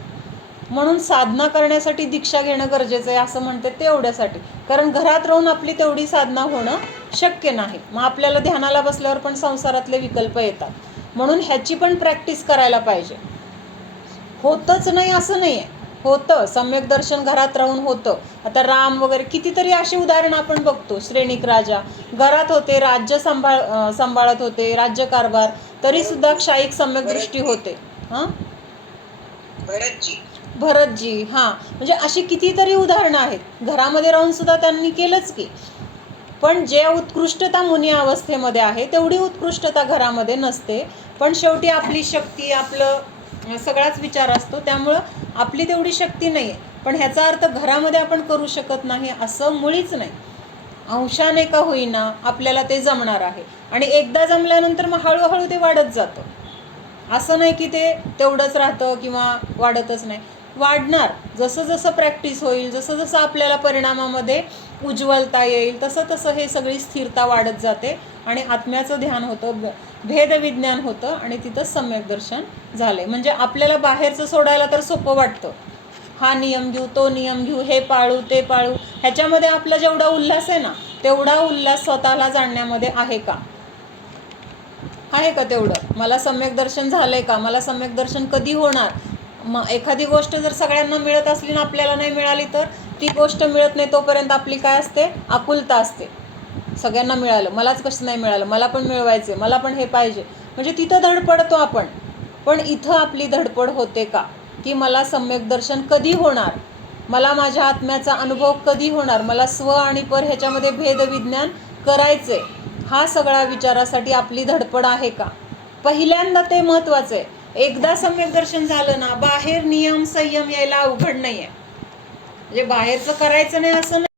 म्हणून साधना करण्यासाठी दीक्षा घेणं गरजेचं आहे असं म्हणते ते एवढ्यासाठी, कारण घरात राहून आपली तेवढी साधना होणं शक्य नाही. मग आपल्याला ध्यानाला बसल्यावर पण संसारातले विकल्प येतात. म्हणून ह्याची पण प्रॅक्टिस करायला पाहिजे. होतच नाही असं नाही आहे, होतं. सम्यक दर्शन घरात राहून होतं. आता राम वगैरे कितीतरी अशी उदाहरणं आपण बघतो. श्रेणिक राजा घरात होते, राज्य सांभाळत होते, राज्यकारभार, तरीसुद्धा क्षायिक सम्यक दृष्टी होते. हां, भरतजी. हां, म्हणजे अशी कितीतरी उदाहरणं आहेत. घरामध्ये राहून सुद्धा त्यांनी केलंच की. पण जे उत्कृष्टता मुनी अवस्थेमध्ये आहे तेवढी उत्कृष्टता घरामध्ये नसते. पण शेवटी आपली शक्ती, आपलं सगळाच विचार असतो, त्यामुळं आपली तेवढी शक्ती नाही आहे. पण ह्याचा अर्थ घरामध्ये आपण करू शकत नाही असं मुळीच नाही. अंशाने का होईना आपल्याला ते जमणार आहे. आणि एकदा जमल्यानंतर मग हळूहळू ते वाढत जातं. असं नाही की ते तेवढंच राहतं किंवा वाढतच नाही, वाढणार. जसं जसं प्रॅक्टिस होईल, जसं जसं आपल्याला परिणामामध्ये उज्ज्वलता येईल, तसं तसं हे सगळी स्थिरता वाढत जाते आणि आत्म्याचं ध्यान होतं, भेदविज्ञान होतं आणि तिथं सम्यक दर्शन झाले. म्हणजे आपल्याला बाहेरचं सोडायला तर सोपं वाटतं. हा नियम घेऊ, तो नियम घेऊ, हे पाळू, ते पाळू. ह्याच्यामध्ये आपला जेवढा उल्हास आहे ना, तेवढा उल्हास स्वतःला जाणण्यामध्ये आहे का? आहे का तेवढं? मला सम्यक दर्शन झालं आहे का? मला सम्यक दर्शन कधी होणार? मग एखादी गोष्ट जर सगळ्यांना मिळत असली ना आपल्याला नाही मिळाली, तर ती गोष्ट मिळत नाही तोपर्यंत आपली काय असते, आकुलता असते. सगळ्यांना मिळालं, मलाच कसं नाही मिळालं, मला पण मिळवायचे, मला पण हे पाहिजे, म्हणजे तिथं धडपडतो आपण. पण इथं आपली धडपड होते का, की मला सम्यक दर्शन कधी होणार, मला माझ्या आत्म्याचा अनुभव कधी होणार, मला स्व आणि पर ह्याच्यामध्ये भेदविज्ञान करायचे, हा सगळा विचारासाठी आपली धडपड आहे का? पहिल्यांदा ते महत्त्वाचं आहे. एकदा सम्यक दर्शन झालं ना, बाहेर नियम संयम यायला अवघड नाही आहे. म्हणजे बाहेरचं करायचं नाही असं नाही.